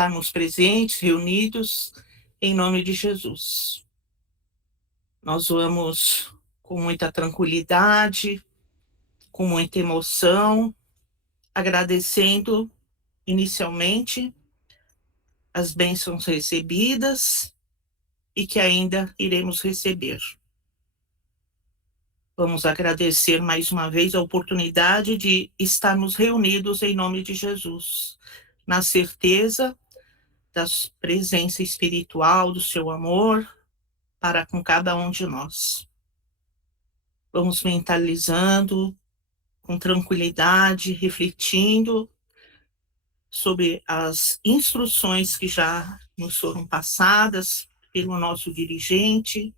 estarmos presentes, reunidos, em nome de Jesus. Nós vamos com muita tranquilidade, com muita emoção, agradecendo inicialmente as bênçãos recebidas e que ainda iremos receber. Vamos agradecer mais uma vez a oportunidade de estarmos reunidos em nome de Jesus, na certeza da presença espiritual, do seu amor para com cada um de nós. Vamos mentalizando com tranquilidade, refletindo sobre as instruções que já nos foram passadas pelo nosso dirigente,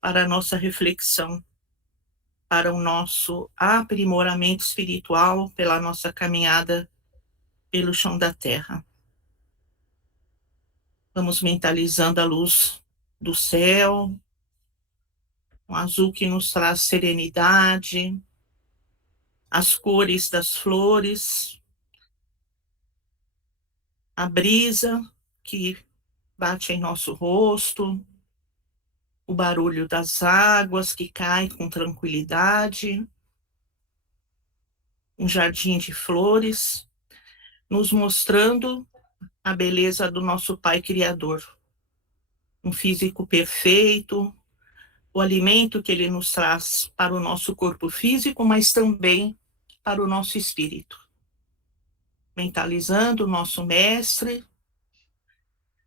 para a nossa reflexão, para o nosso aprimoramento espiritual pela nossa caminhada pelo chão da terra. Vamos mentalizando a luz do céu, um azul que nos traz serenidade, as cores das flores, a brisa que bate em nosso rosto, o barulho das águas que caem com tranquilidade, um jardim de flores, nos mostrando a beleza do nosso Pai Criador. Um físico perfeito, o alimento que Ele nos traz para o nosso corpo físico, mas também para o nosso espírito. Mentalizando o nosso Mestre,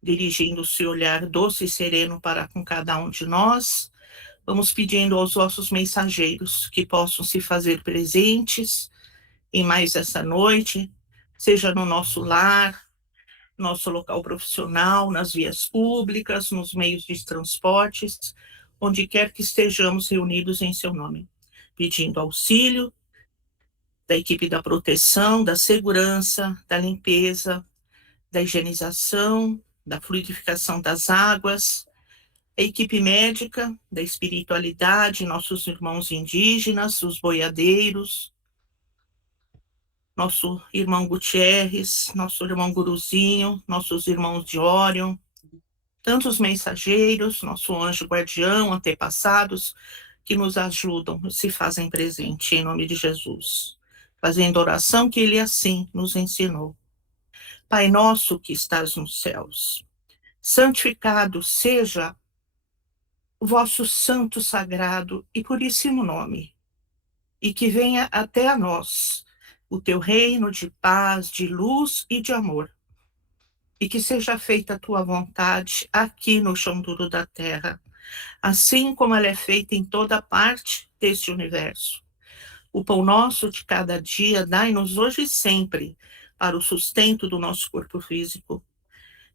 dirigindo o seu olhar doce e sereno para com cada um de nós, vamos pedindo aos vossos mensageiros que possam se fazer presentes em mais essa noite, seja no nosso lar, nosso local profissional, nas vias públicas, nos meios de transportes, onde quer que estejamos reunidos em seu nome, pedindo auxílio da equipe da proteção, da segurança, da limpeza, da higienização, da fluidificação das águas, a equipe médica, da espiritualidade, nossos irmãos indígenas, os boiadeiros, nosso irmão Gutierrez, nosso irmão Guruzinho, nossos irmãos de Órion, tantos mensageiros, nosso anjo guardião, antepassados, que nos ajudam, se fazem presente em nome de Jesus, fazendo oração que Ele assim nos ensinou. Pai nosso que estás nos céus, santificado seja o vosso santo, sagrado e puríssimo nome, e que venha até a nós o teu reino de paz, de luz e de amor, e que seja feita a tua vontade aqui no chão duro da terra, assim como ela é feita em toda parte deste universo. O pão nosso de cada dia dai-nos hoje e sempre, para o sustento do nosso corpo físico,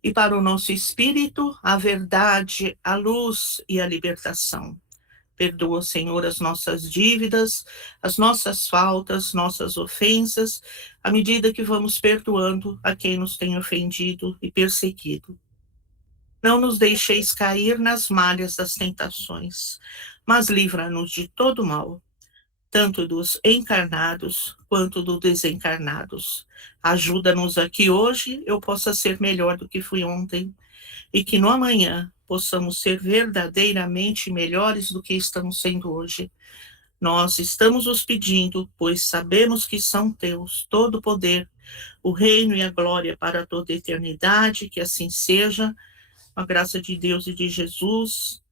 e para o nosso espírito, a verdade, a luz e a libertação. Perdoa, Senhor, as nossas dívidas, as nossas faltas, nossas ofensas, à medida que vamos perdoando a quem nos tem ofendido e perseguido. Não nos deixeis cair nas malhas das tentações, mas livra-nos de todo mal, tanto dos encarnados quanto dos desencarnados. Ajuda-nos a que hoje eu possa ser melhor do que fui ontem, e que no amanhã possamos ser verdadeiramente melhores do que estamos sendo hoje. Nós estamos os pedindo, pois sabemos que são teus todo o poder, o reino e a glória para toda a eternidade, que assim seja, com a graça de Deus e de Jesus,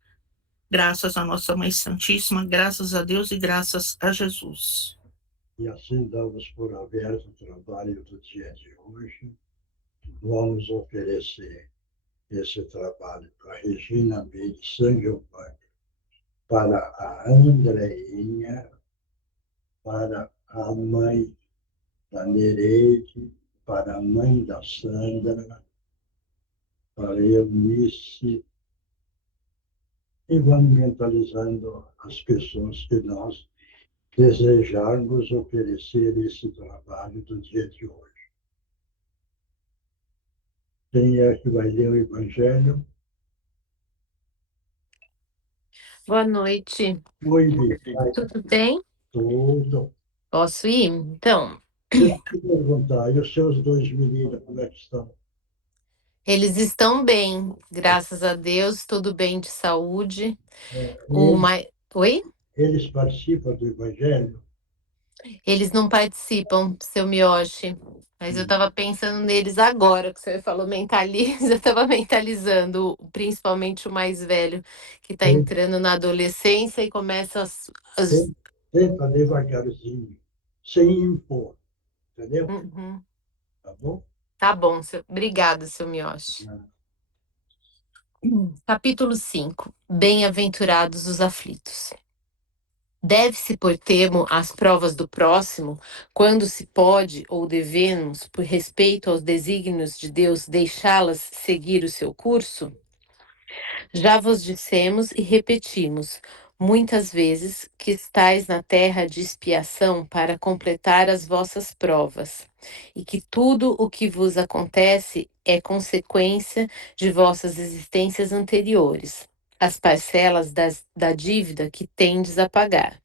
graças à nossa Mãe Santíssima, graças a Deus e graças a Jesus. E assim damos por aberto o trabalho do dia de hoje. Vamos oferecer esse trabalho para a Regina B. de São Giovanni, para a Andreinha, para a mãe da Nereide, para a mãe da Sandra, para a Eunice, e vamos mentalizando as pessoas que nós desejarmos oferecer esse trabalho do dia de hoje. Quem é que vai ler o Evangelho? Boa noite. Oi, Vitor. Tudo bem? Tudo. Posso ir? Então, Deixa eu te perguntar, e os seus dois meninos, como é que estão? Eles estão bem, graças a Deus, tudo bem de saúde. O Eles, mai... Oi? eles participam do Evangelho? Eles não participam, seu Miyoshi. Mas eu estava pensando neles agora, que você falou mentaliza, eu estava mentalizando, principalmente o mais velho, que está Tem- entrando na adolescência e começa as... Tenta devagarzinho, sem impor, entendeu? Uhum. Tá bom? Tá bom, obrigada, seu Miyoshi. Capítulo 5. Bem-aventurados os aflitos. Deve-se pôr termo às provas do próximo, quando se pode ou devemos, por respeito aos desígnios de Deus, deixá-las seguir o seu curso? Já vos dissemos e repetimos muitas vezes que estais na terra de expiação para completar as vossas provas, e que tudo o que vos acontece é consequência de vossas existências anteriores, as parcelas da dívida que tendes a pagar.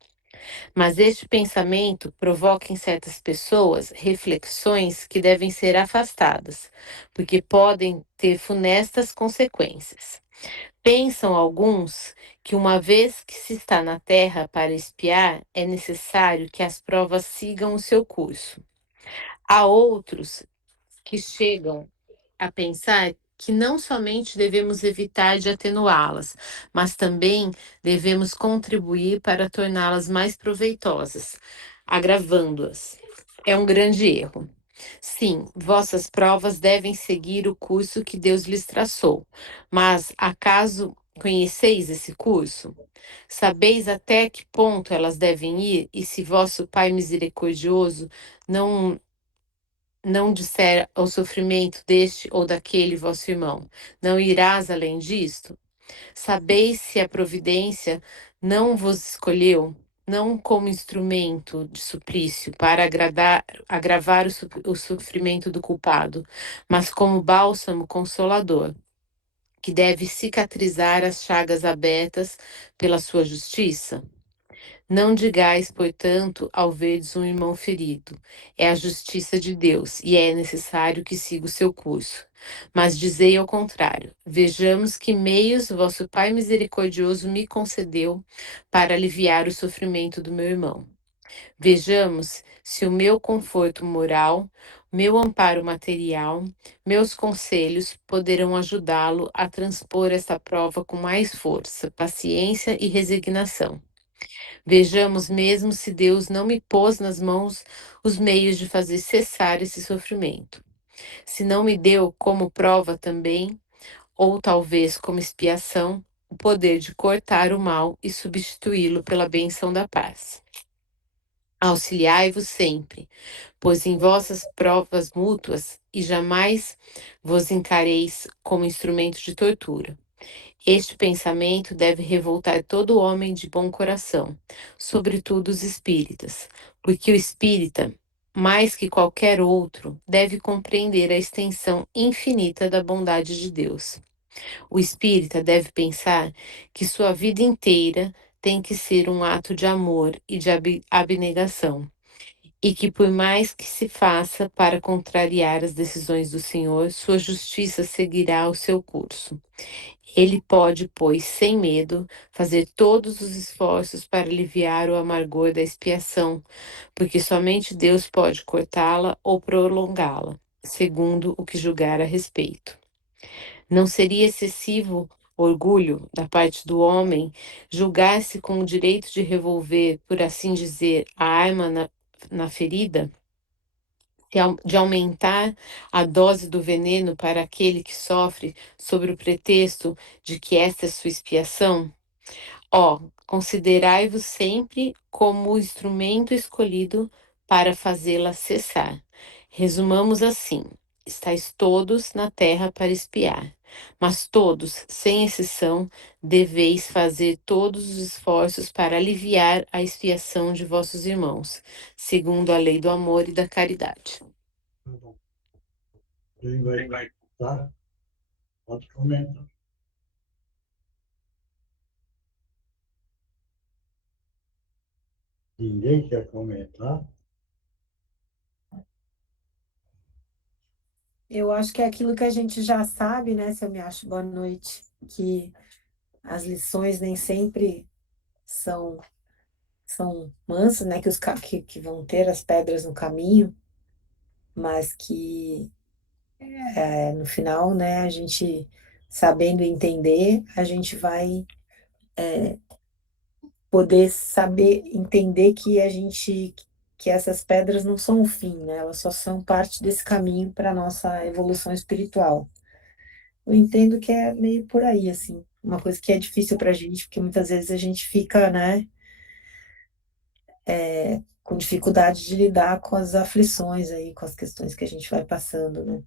Mas este pensamento provoca em certas pessoas reflexões que devem ser afastadas, porque podem ter funestas consequências. Pensam alguns que, uma vez que se está na terra para espiar, é necessário que as provas sigam o seu curso. Há outros que chegam a pensar que não somente devemos evitar de atenuá-las, mas também devemos contribuir para torná-las mais proveitosas, agravando-as. É um grande erro. Sim, vossas provas devem seguir o curso que Deus lhes traçou, mas acaso conheceis esse curso? Sabeis até que ponto elas devem ir, e se vosso Pai misericordioso não não disser ao sofrimento deste ou daquele vosso irmão, não irás além disto? Sabeis se a providência não vos escolheu, não como instrumento de suplício para agravar o sofrimento do culpado, mas como bálsamo consolador, que deve cicatrizar as chagas abertas pela sua justiça? Não digais, portanto, ao verdes um irmão ferido. É a justiça de Deus, e é necessário que siga o seu curso. Mas dizei ao contrário: vejamos que meios vosso Pai misericordioso me concedeu para aliviar o sofrimento do meu irmão. Vejamos se o meu conforto moral, meu amparo material, meus conselhos poderão ajudá-lo a transpor esta prova com mais força, paciência e resignação. Vejamos mesmo se Deus não me pôs nas mãos os meios de fazer cessar esse sofrimento. Se não me deu como prova também, ou talvez como expiação, o poder de cortar o mal e substituí-lo pela benção da paz. Auxiliai-vos sempre, pois em vossas provas mútuas, e jamais vos encareis como instrumento de tortura. Este pensamento deve revoltar todo homem de bom coração, sobretudo os espíritas, porque o espírita, mais que qualquer outro, deve compreender a extensão infinita da bondade de Deus. O espírita deve pensar que sua vida inteira tem que ser um ato de amor e de abnegação, e que por mais que se faça para contrariar as decisões do Senhor, sua justiça seguirá o seu curso. Ele pode, pois, sem medo, fazer todos os esforços para aliviar o amargor da expiação, porque somente Deus pode cortá-la ou prolongá-la, segundo o que julgar a respeito. Não seria excessivo orgulho da parte do homem julgar-se com o direito de revolver, por assim dizer, a arma na ferida? De aumentar a dose do veneno para aquele que sofre, sob o pretexto de que esta é sua expiação? Ó, considerai-vos sempre como o instrumento escolhido para fazê-la cessar. Resumamos assim: estáis todos na terra para espiar, mas todos, sem exceção, deveis fazer todos os esforços para aliviar a expiação de vossos irmãos, segundo a lei do amor e da caridade. Tá bom. Quem vai, tá? Pode comentar. Ninguém quer comentar? Eu acho que é aquilo que a gente já sabe, né, se eu me acho boa noite, que as lições nem sempre são, são mansas, né, que vão ter as pedras no caminho, mas que no final, né, a gente sabendo entender, a gente vai poder saber entender que essas pedras não são o fim, né? Elas só são parte desse caminho para a nossa evolução espiritual. Eu entendo que é meio por aí, assim, uma coisa que é difícil para a gente, porque muitas vezes a gente fica, né, com dificuldade de lidar com as aflições aí, com as questões que a gente vai passando, né?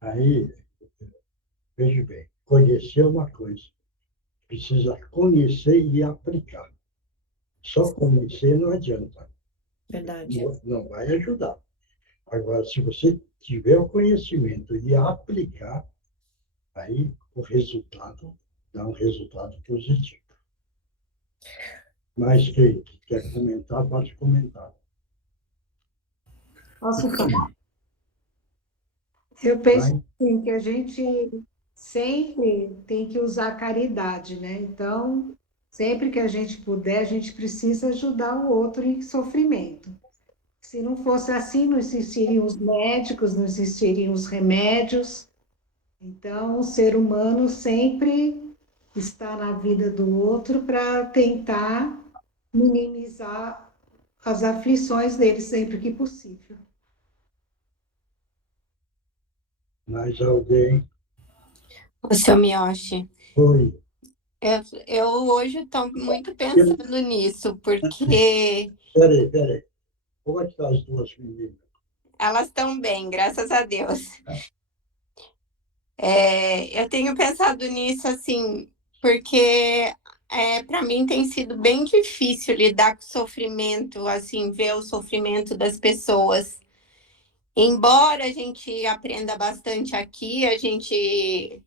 Aí, veja bem, conhecer é uma coisa, precisa conhecer e aplicar. Só conhecer não adianta, Verdade. não vai ajudar. Agora, se você tiver o conhecimento e aplicar, aí o resultado dá um resultado positivo. Mas quem quer comentar, pode comentar. Posso falar? Eu penso Vai? assim, que a gente sempre tem que usar a caridade, né? Então, sempre que a gente puder, a gente precisa ajudar o outro em sofrimento. Se não fosse assim, não existiriam os médicos, não existiriam os remédios. Então, o ser humano sempre está na vida do outro para tentar minimizar as aflições dele sempre que possível. Mais alguém? O seu Miyoshi, Foi. eu hoje estou muito pensando nisso, porque Peraí. Como é que estão as duas meninas? elas estão bem, graças a Deus. Eu tenho pensado nisso, assim, porque para mim tem sido bem difícil lidar com o sofrimento, assim, ver o sofrimento das pessoas. Embora a gente aprenda bastante aqui, a gente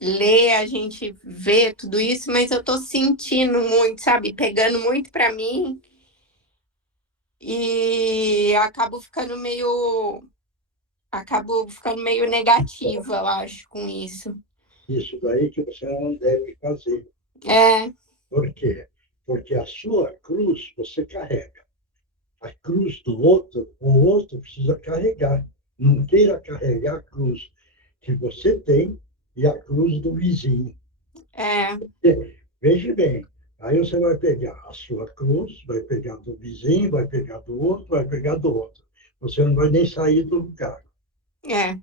lê, a gente vê tudo isso, mas eu tô sentindo muito, sabe? Pegando muito para mim e acabo ficando meio negativa, eu acho, com isso. Isso daí que você não deve fazer. É, Por quê? Porque a sua cruz você carrega. A cruz do outro, o outro precisa carregar. Não queira carregar a cruz que você tem e a cruz do vizinho. é, Veja bem, aí você vai pegar a sua cruz, vai pegar do vizinho, vai pegar do outro, vai pegar do outro. Você não vai nem sair do lugar. é,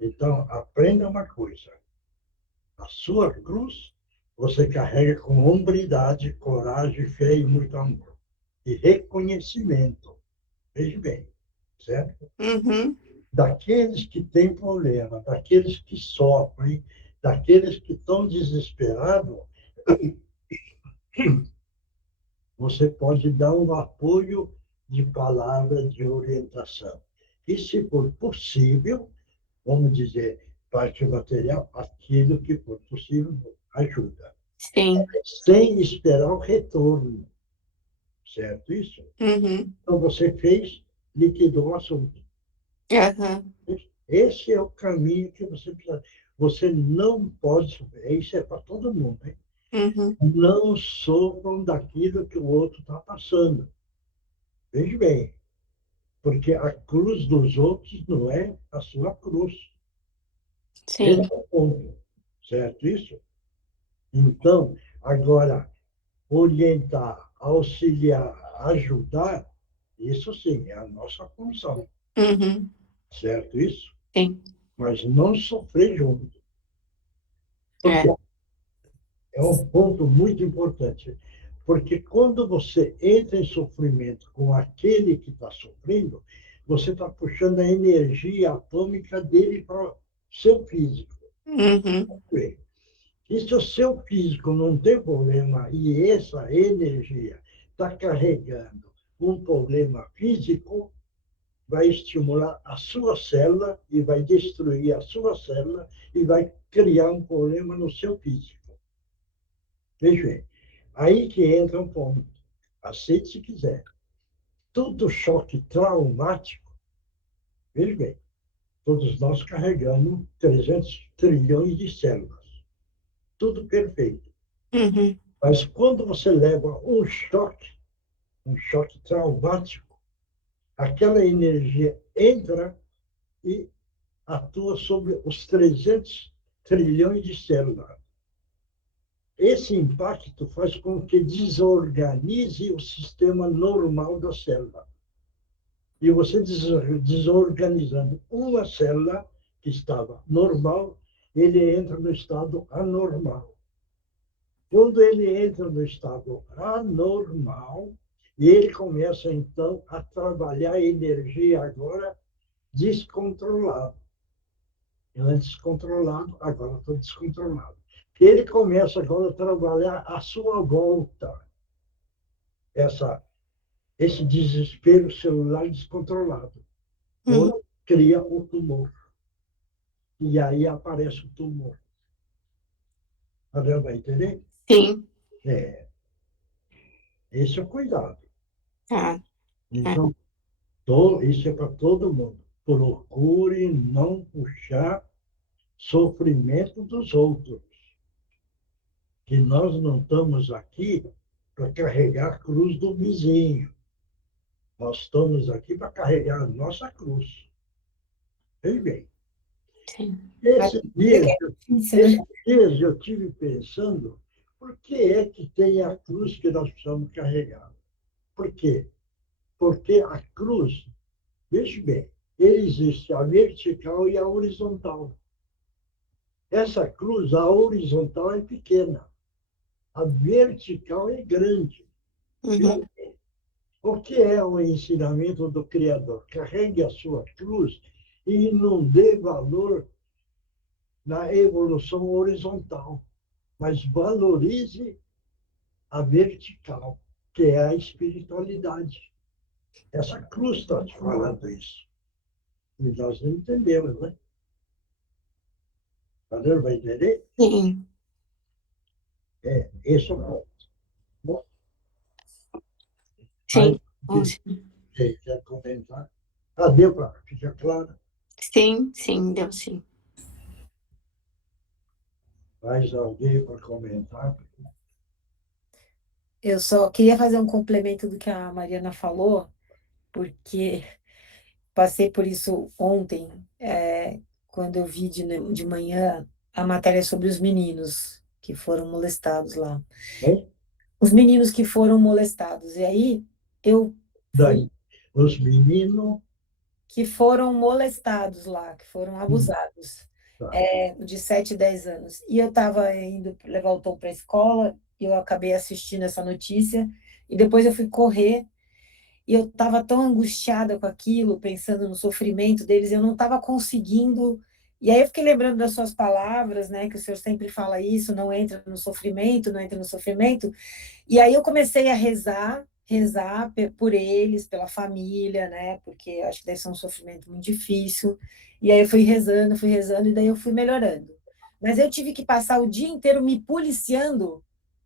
Então, aprenda uma coisa. A sua cruz você carrega com hombridade, coragem, fé e muito amor. E reconhecimento. Veja bem, certo? uhum, Daqueles que têm problema, daqueles que sofrem, daqueles que estão desesperados, você pode dar um apoio de palavra de orientação. E, se for possível, vamos dizer, parte material, aquilo que for possível, ajuda. sim, Sem esperar o retorno, certo isso? uhum, Então, você fez, liquidou o assunto. aham, Esse é o caminho que você precisa. Você não pode sofrer. Isso é para todo mundo, hein? uhum, Não sofram daquilo que o outro está passando. Veja bem, porque a cruz dos outros não é a sua cruz. Esse sim, é o ponto, certo isso? Então, agora, orientar, auxiliar, ajudar, isso sim, é a nossa função, uhum, certo isso? sim, Mas não sofrer junto. Porque é, é um ponto muito importante. Porque quando você entra em sofrimento com aquele que está sofrendo, você está puxando a energia atômica dele para o seu físico. uhum, E se o seu físico não tem problema e essa energia está carregando um problema físico, vai estimular a sua célula e vai destruir a sua célula e vai criar um problema no seu físico. Veja bem, aí que entra um ponto. Aceite se quiser. Todo choque traumático, Veja bem, todos nós carregamos 300 trilhões de células. Tudo perfeito. Uhum. Mas quando você leva um choque traumático, aquela energia entra e atua sobre os 300 trilhões de células. Esse impacto faz com que desorganize o sistema normal da célula. E você desorganizando uma célula que estava normal, ele entra no estado anormal. Quando ele entra no estado anormal, ele começa, então, a trabalhar a energia agora descontrolado. Antes controlado, agora estou descontrolado. Ele começa agora a trabalhar à sua volta. Esse desespero celular descontrolado. Uhum. Ou cria o tumor. E aí aparece o tumor. Vai entender? Sim, Esse é o cuidado. tá. Então, isso é para todo mundo. Procure não puxar sofrimento dos outros. Que nós não estamos aqui para carregar a cruz do vizinho. Nós estamos aqui para carregar a nossa cruz. Veja bem, Sim. esses dias, Difícil, né? eu tive pensando, por que é que tem a cruz que nós precisamos carregar? Por quê? Porque a cruz, veja bem, existe a vertical e a horizontal. Essa cruz, a horizontal é pequena, a vertical é grande. Uhum. O que é o ensinamento do Criador? Carregue a sua cruz e não dê valor na evolução horizontal, mas valorize a vertical, que é a espiritualidade. Essa cruz está te falando isso. E nós não entendemos, né? Valeu? Vai entender? Sim. Esse é o ponto. Bom, Sim. aí, Sim. quer comentar? Deu para ficar claro? Sim, sim, deu sim. Mais alguém para comentar? Eu só queria fazer um complemento do que a Mariana falou, porque passei por isso ontem, quando eu vi de manhã a matéria sobre os meninos que foram molestados lá. Hein? Os meninos que foram molestados. E aí eu fui Daí, os meninos. que foram molestados lá, que foram abusados, Tá. de 7 e 10 anos. E eu estava indo levar o Tom para a escola, e eu acabei assistindo essa notícia, e depois eu fui correr, e eu estava tão angustiada com aquilo, pensando no sofrimento deles, eu não estava conseguindo. E aí eu fiquei lembrando das suas palavras, né, que o senhor sempre fala isso, não entra no sofrimento, não entra no sofrimento. E aí eu comecei a rezar por eles, pela família, né? Porque acho que deve ser um sofrimento muito difícil. E aí eu fui rezando, e daí eu fui melhorando. Mas eu tive que passar o dia inteiro me policiando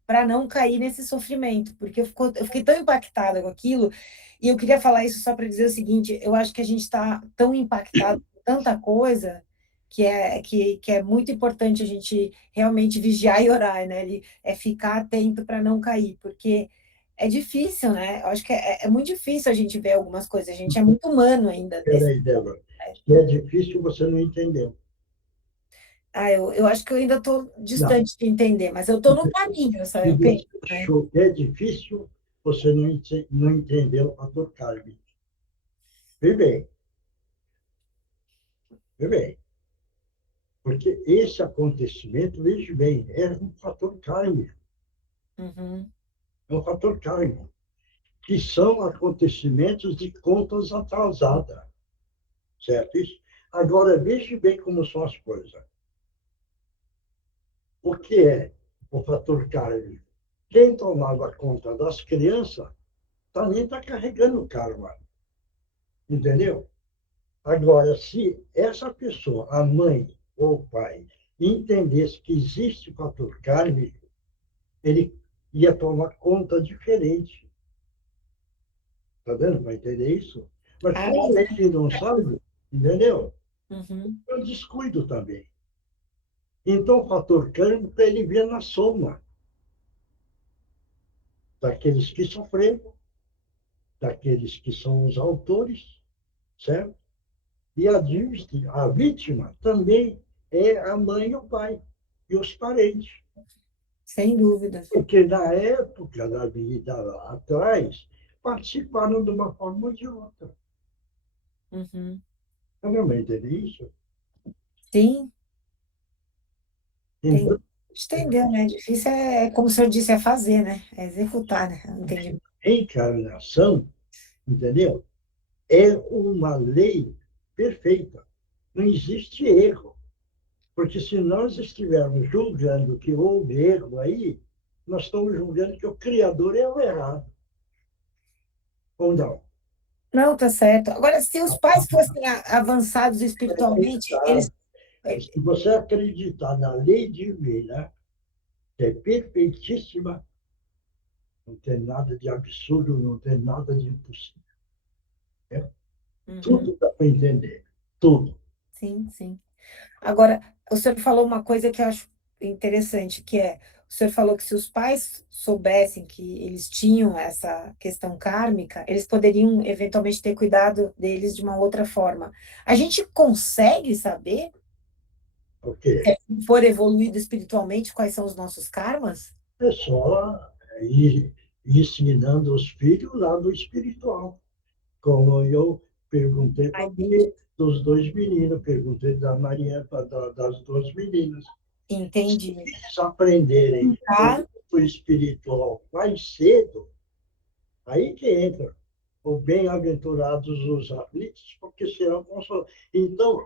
para não cair nesse sofrimento, porque eu fiquei tão impactada com aquilo. E eu queria falar isso só para dizer o seguinte: eu acho que a gente está tão impactado com tanta coisa que é muito importante a gente realmente vigiar e orar, né? É ficar atento para não cair, porque é difícil, né? Eu acho que é muito difícil a gente ver algumas coisas, a gente é muito humano ainda. Peraí, Débora. Se é difícil, você não entendeu. Eu acho que eu ainda estou Não. distante de entender, mas eu estou no caminho, Se eu você penso, né? achou que é difícil, você não entendeu a dor kármica. Vê bem. Vê bem. Porque esse acontecimento, veja bem, é um fator kármico. Uhum, É um fator kármico. Que são acontecimentos de contas atrasadas. Certo? Isso? Agora, veja bem como são as coisas. O que é o fator kármico? Quem tomava conta das crianças também está carregando o karma. Entendeu? Agora, se essa pessoa, a mãe ou o pai, entendesse que existe o fator kármico, ele ia tomar conta diferente. Está vendo? Vai entender isso? Mas Ah, como ele não sabe, Entendeu? Uhum. Eu descuido também. Então, o fator kármico, ele vem na soma daqueles que sofreram, daqueles que são os autores, certo? E a vítima também é a mãe e o pai, e os parentes. Sem dúvida. Porque na época da vida lá atrás, participaram de uma forma ou de outra. Uhum. Eu não entendo isso. Sim, tem. Então, Entendeu, né? Difícil como o senhor disse, é fazer, né? É executar, né? Entendi. reencarnação, entendeu? É uma lei perfeita. Não existe erro. Porque se nós estivermos julgando que houve erro aí, nós estamos julgando que o Criador é o errado. Ou não? Não, tá certo. Agora, se os pais fossem avançados espiritualmente, eles. Se você acreditar na lei divina, que é perfeitíssima, não tem nada de absurdo, não tem nada de impossível. Né? Uhum. Tudo dá para entender. Tudo. Sim, sim. Agora, o senhor falou uma coisa que eu acho interessante, que é, o senhor falou que se os pais soubessem que eles tinham essa questão kármica, eles poderiam eventualmente ter cuidado deles de uma outra forma. A gente consegue saber, Porque se for evoluído espiritualmente, quais são os nossos karmas? é só ir ensinando os filhos lá do espiritual. Como eu perguntei Ah, para entendi. dos dois meninos, perguntei da Maria, das duas meninas. Se Entendi. eles aprenderem Tá? o espiritual mais cedo, aí que entra. O bem-aventurados os aflitos, porque serão consolados. Então,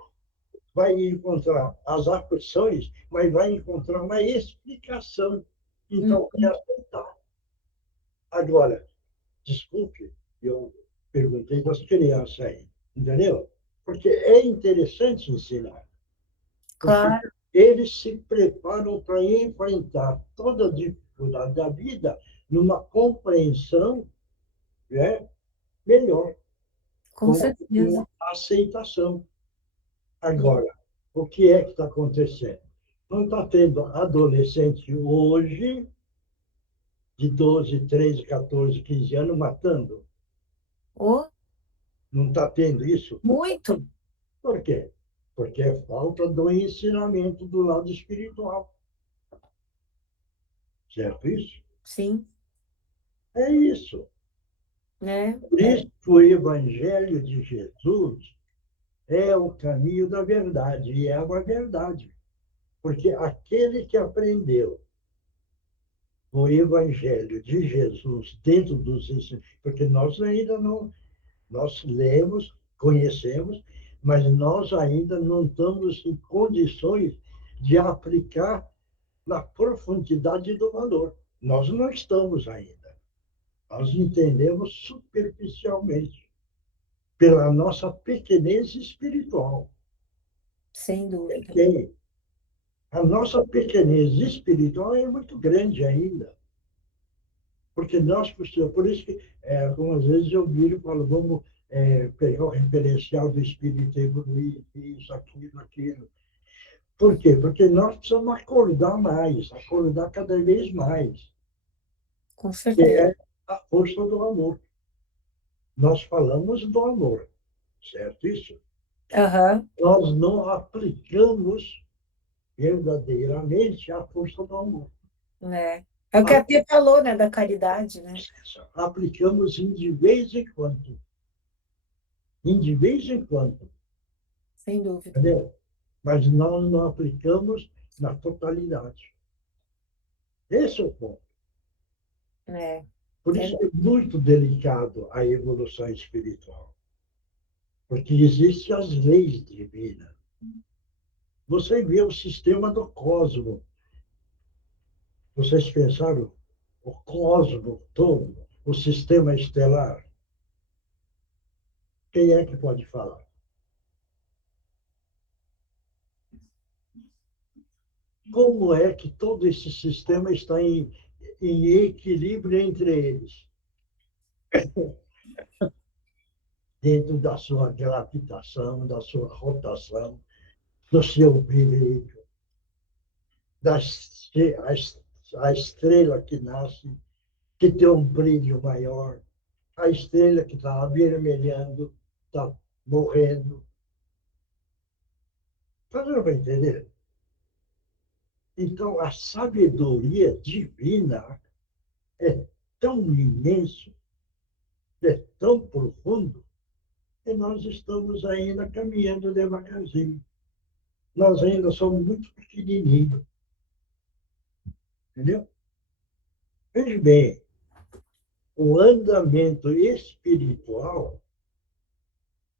vai encontrar as aflições, mas vai encontrar uma explicação. Então, é Uhum. aceitar. Agora, desculpe, eu perguntei das crianças aí, entendeu? Porque é interessante ensinar, porque Claro, eles se preparam para enfrentar toda a dificuldade da vida numa compreensão, né, melhor, com com certeza. uma aceitação. Agora, o que é que está acontecendo? Não está tendo adolescente hoje, de 12, 13, 14, 15 anos, matando? Oh, Não está tendo isso? muito. Por quê? Porque é falta do ensinamento do lado espiritual. Certo isso? Sim, É isso. né? Por isso que o Evangelho de Jesus é o caminho da verdade, e é a verdade. Porque aquele que aprendeu o Evangelho de Jesus dentro dos ensinos, porque nós ainda não, nós lemos, conhecemos, mas nós ainda não estamos em condições de aplicar na profundidade do valor. Nós não estamos ainda. Nós entendemos superficialmente, pela nossa pequenez espiritual. Sem dúvida. Tem. A nossa pequenez espiritual é muito grande ainda. Porque nós, por isso que, algumas vezes eu viro e falo, vamos pegar o referencial do espírito evoluir, isso, aquilo, aquilo. Por quê? Porque nós precisamos acordar mais, acordar cada vez mais, Com que certeza. é a força do amor. Nós falamos do amor, certo isso? Aham, Nós não aplicamos verdadeiramente a força do amor. né? É o que a Tia falou, né? Da caridade, né? Aplicamos em de vez em quando. Em de vez em quando, Sem dúvida. entendeu? Mas nós não aplicamos na totalidade. Esse é o ponto. É, Por é isso é muito delicado a evolução espiritual. Porque existem as leis divinas. Você vê o sistema do cosmos. Vocês pensaram o cosmos todo, o sistema estelar? Quem é que pode falar? Como é que todo esse sistema está em equilíbrio entre eles? dentro da sua gravitação, da sua rotação, do seu brilho, a estrela que nasce, que tem um brilho maior, a estrela que está avermelhando, está morrendo. Você não vai entender? Então, a sabedoria divina é tão imenso, é tão profundo, que nós estamos ainda caminhando devagarzinho. Nós ainda somos muito pequenininhos. Entendeu? Veja bem, o andamento espiritual,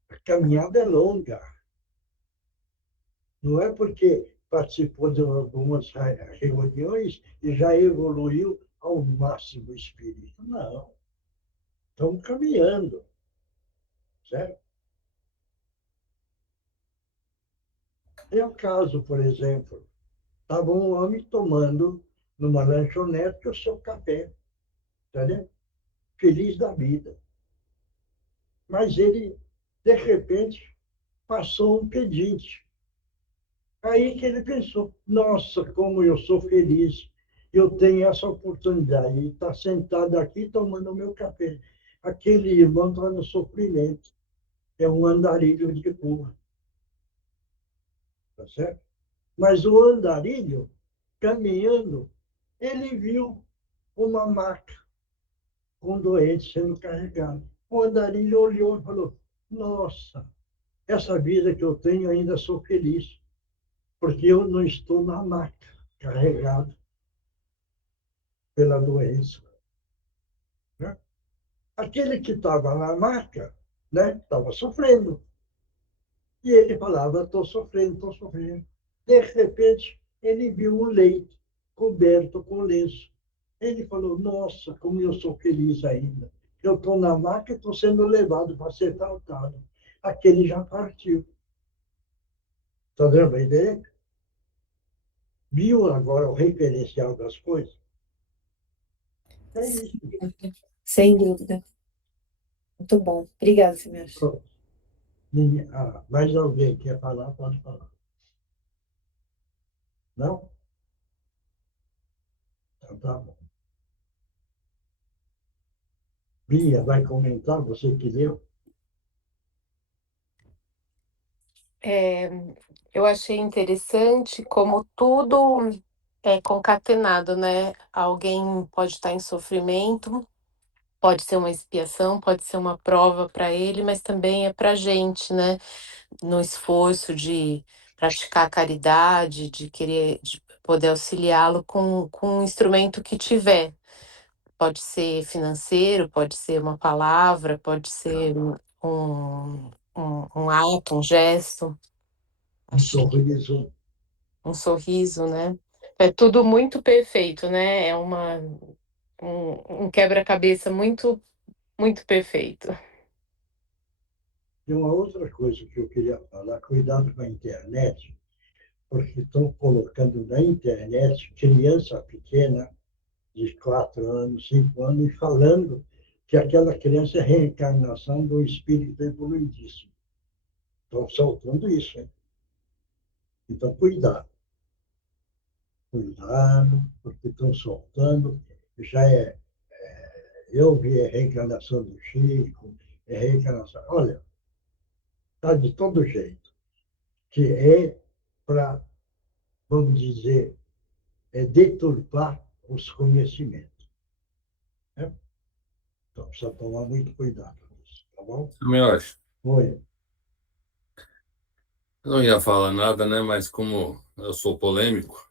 a caminhada é longa. Não é porque participou de algumas reuniões e já evoluiu ao máximo espírito. Não. Estamos caminhando. Certo? É o caso, por exemplo, estava um homem tomando numa lanchonete o seu café, entendeu? Feliz da vida. Mas ele, de repente, passou um pedinte. Aí que ele pensou, nossa, como eu sou feliz, eu tenho essa oportunidade de estar sentado aqui tomando o meu café. Aquele irmão está no sofrimento, é um andarilho de rua, tá certo? Mas o andarilho, caminhando, ele viu uma maca com doente sendo carregado. O andarilho olhou e falou, nossa, essa vida que eu tenho ainda sou feliz, porque eu não estou na maca, carregado pela doença. Né? Aquele que estava na maca, né, estava sofrendo. E ele falava, estou sofrendo, estou sofrendo. De repente, ele viu um leito coberto com lenço. Ele falou, nossa, como eu sou feliz ainda. Eu estou na maca e estou sendo levado para ser tratado. Aquele já partiu. Está dando a ideia? Viu agora o referencial das coisas? É isso. Sem dúvida. Muito bom. Obrigada, senhor. Mais alguém quer falar? Pode falar. Não? Então tá bom. Bia, vai comentar? Você que leu? Eu achei interessante como tudo é concatenado, né? Alguém pode estar em sofrimento, pode ser uma expiação, pode ser uma prova para ele, mas também é para a gente, né? No esforço de praticar a caridade, de querer, de poder auxiliá-lo com o instrumento que tiver. Pode ser financeiro, pode ser uma palavra, pode ser um ato, um gesto. Um sorriso. Um sorriso, né? É tudo muito perfeito, né? É um quebra-cabeça muito, muito perfeito. E uma outra coisa que eu queria falar, cuidado com a internet, porque estão colocando na internet criança pequena, de 4 anos, 5 anos, e falando que aquela criança é reencarnação do espírito evoluidíssimo. Estão soltando isso, hein? Então, cuidado. Cuidado, porque estão soltando. Já eu vi a reencarnação do Chico, a reencarnação. Olha, está de todo jeito, que é para, vamos dizer, deturpar os conhecimentos. Né? Então, precisa tomar muito cuidado com isso, tá bom? Meu, Oi. eu não ia falar nada, né? Mas como eu sou polêmico,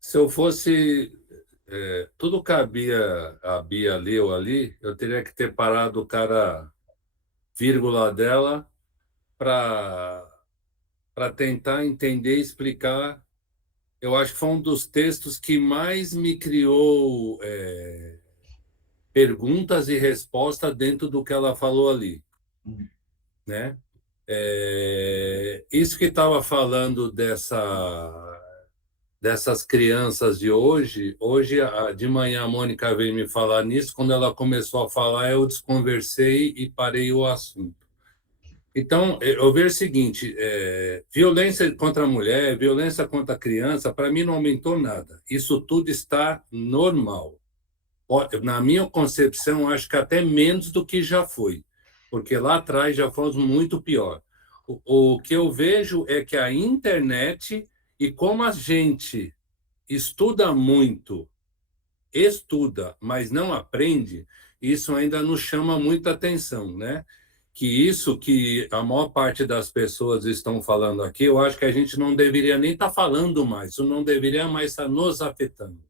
se eu fosse tudo que a Bia leu ali, eu teria que ter parado cada vírgula dela para tentar entender e explicar. Eu acho que foi um dos textos que mais me criou perguntas e respostas dentro do que ela falou ali, né? Isso que estava falando dessas crianças de hoje. Hoje, de manhã, a Mônica veio me falar nisso. Quando ela começou a falar, eu desconversei e parei o assunto. Então, eu vejo o seguinte, violência contra a mulher, violência contra a criança, para mim não aumentou nada. Isso tudo está normal. Na minha concepção, acho que até menos do que já foi, porque lá atrás já fomos muito pior. O que eu vejo é que a internet, e como a gente estuda muito, mas não aprende, isso ainda nos chama muita atenção, né? Que isso que a maior parte das pessoas estão falando aqui, eu acho que a gente não deveria nem estar falando mais, isso não deveria mais estar nos afetando.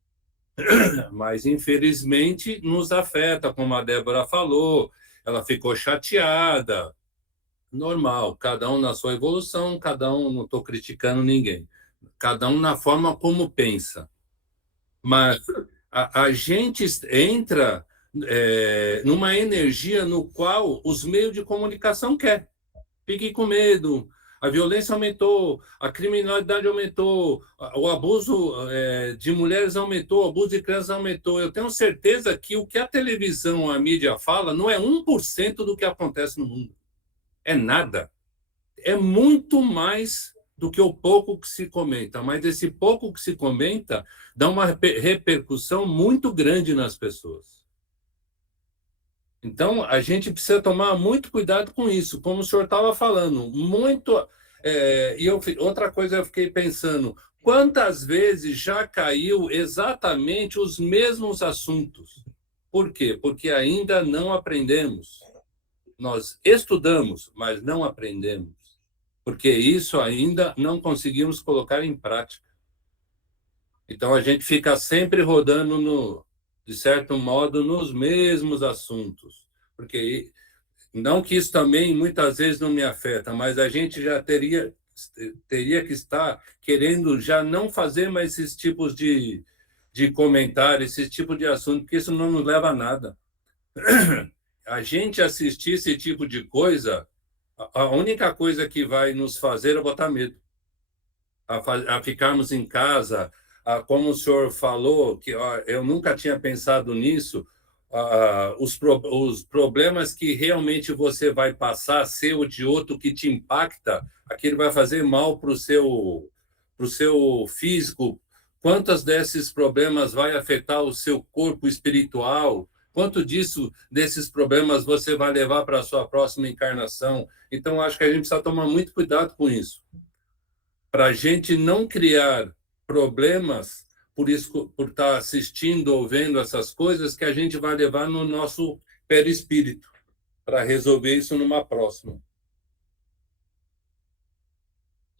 Mas, infelizmente, nos afeta, como a Débora falou, ela ficou chateada. Normal, cada um na sua evolução, cada um, não estou criticando ninguém, cada um na forma como pensa. Mas a gente entra numa energia no qual os meios de comunicação querem. Fique com medo, a violência aumentou, a criminalidade aumentou, o abuso de mulheres aumentou, o abuso de crianças aumentou. Eu tenho certeza que o que a televisão, a mídia fala, não é 1% do que acontece no mundo. É nada. É muito mais do que o pouco que se comenta, mas esse pouco que se comenta dá uma repercussão muito grande nas pessoas. Então, a gente precisa tomar muito cuidado com isso, como o senhor estava falando. Outra coisa, eu fiquei pensando, quantas vezes já caiu exatamente os mesmos assuntos? Por quê? Porque ainda não aprendemos. Nós estudamos, mas não aprendemos. Porque isso ainda não conseguimos colocar em prática. Então, a gente fica sempre rodando, de certo modo, nos mesmos assuntos. Porque, não que isso também muitas vezes não me afeta, mas a gente já teria que estar querendo já não fazer mais esses tipos de comentário, esse tipo de assunto, porque isso não nos leva a nada. A gente assistir esse tipo de coisa, a única coisa que vai nos fazer é botar medo. A ficarmos em casa, como o senhor falou, que eu nunca tinha pensado nisso, os problemas que realmente você vai passar, seu ou de outro, que te impacta, aquilo vai fazer mal para o seu físico. Quantos desses problemas vai afetar o seu corpo espiritual? Quanto desses problemas você vai levar para a sua próxima encarnação? Então, acho que a gente precisa tomar muito cuidado com isso, para a gente não criar problemas por estar assistindo ou vendo essas coisas que a gente vai levar no nosso perispírito, para resolver isso numa próxima.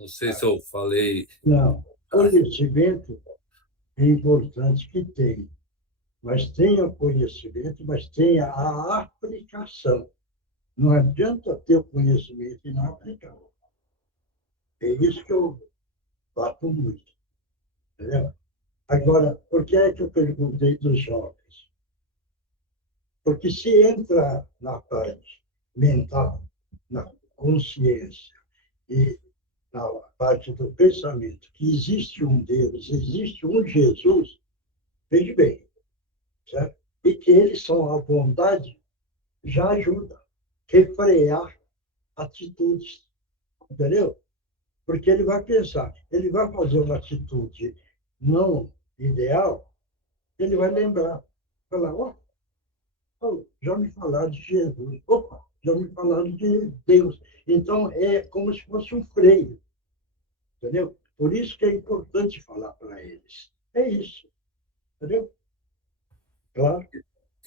Não sei se eu falei... Não, conhecimento é importante que tenha, mas tenha conhecimento, mas tenha a aplicação. Não adianta ter o conhecimento e não aplicar. É isso que eu bato muito. Entendeu? Agora, por que é que eu perguntei dos jovens? Porque se entra na parte mental, na consciência e na parte do pensamento, que existe um Deus, existe um Jesus, veja bem, certo? E que eles são a bondade, já ajuda a refrear atitudes, entendeu? Porque ele vai pensar, ele vai fazer uma atitude não ideal, ele vai lembrar, falar, já me falaram de Jesus, já me falaram de Deus. Então, é como se fosse um freio, entendeu? Por isso que é importante falar para eles. É isso, entendeu? Claro.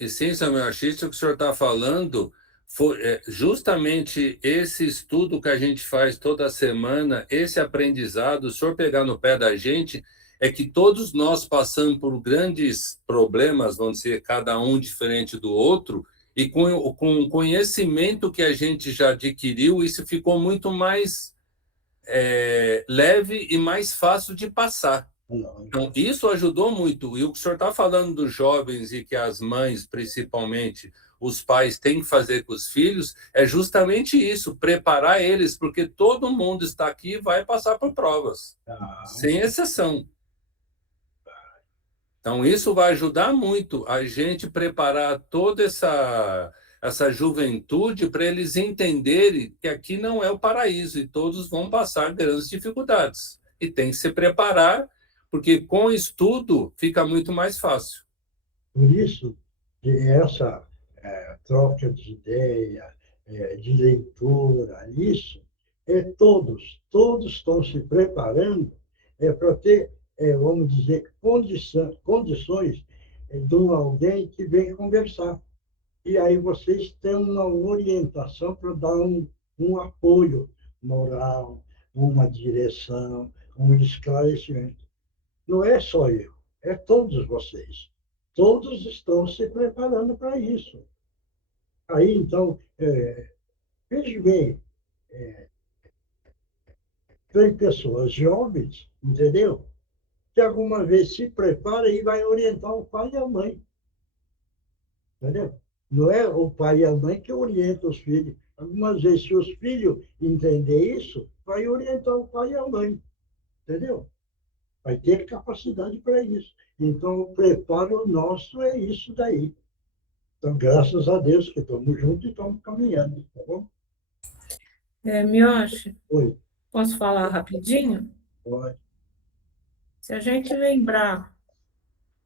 E sim, Samuel, acho que o que o senhor está falando foi justamente esse estudo que a gente faz toda semana, esse aprendizado, o senhor pegar no pé da gente, é que todos nós passamos por grandes problemas, vamos dizer, cada um diferente do outro, e com o conhecimento que a gente já adquiriu, isso ficou muito mais leve e mais fácil de passar. Então, isso ajudou muito. E o que o senhor está falando dos jovens e que as mães, principalmente, os pais têm que fazer com os filhos, é justamente isso, preparar eles, porque todo mundo está aqui e vai passar por provas, sem exceção. Então, isso vai ajudar muito a gente preparar toda essa juventude para eles entenderem que aqui não é o paraíso e todos vão passar grandes dificuldades. E tem que se preparar, porque com estudo fica muito mais fácil. Por isso, que essa troca de ideia, de leitura, isso, todos estão se preparando para ter, vamos dizer, condições de alguém que vem conversar. E aí vocês têm uma orientação para dar um apoio moral, uma direção, um esclarecimento. Não é só eu, é todos vocês. Todos estão se preparando para isso. Aí, então, veja bem, tem pessoas jovens, entendeu? Que alguma vez se prepara e vai orientar o pai e a mãe. Entendeu? Não é o pai e a mãe que orientam os filhos. Algumas vezes, se os filhos entenderem isso, vai orientar o pai e a mãe. Entendeu? Vai ter capacidade para isso. Então, o preparo nosso é isso daí. Então, graças a Deus que estamos juntos e estamos caminhando, tá bom? Miyoshi, Oi, posso falar rapidinho? pode. Se a gente lembrar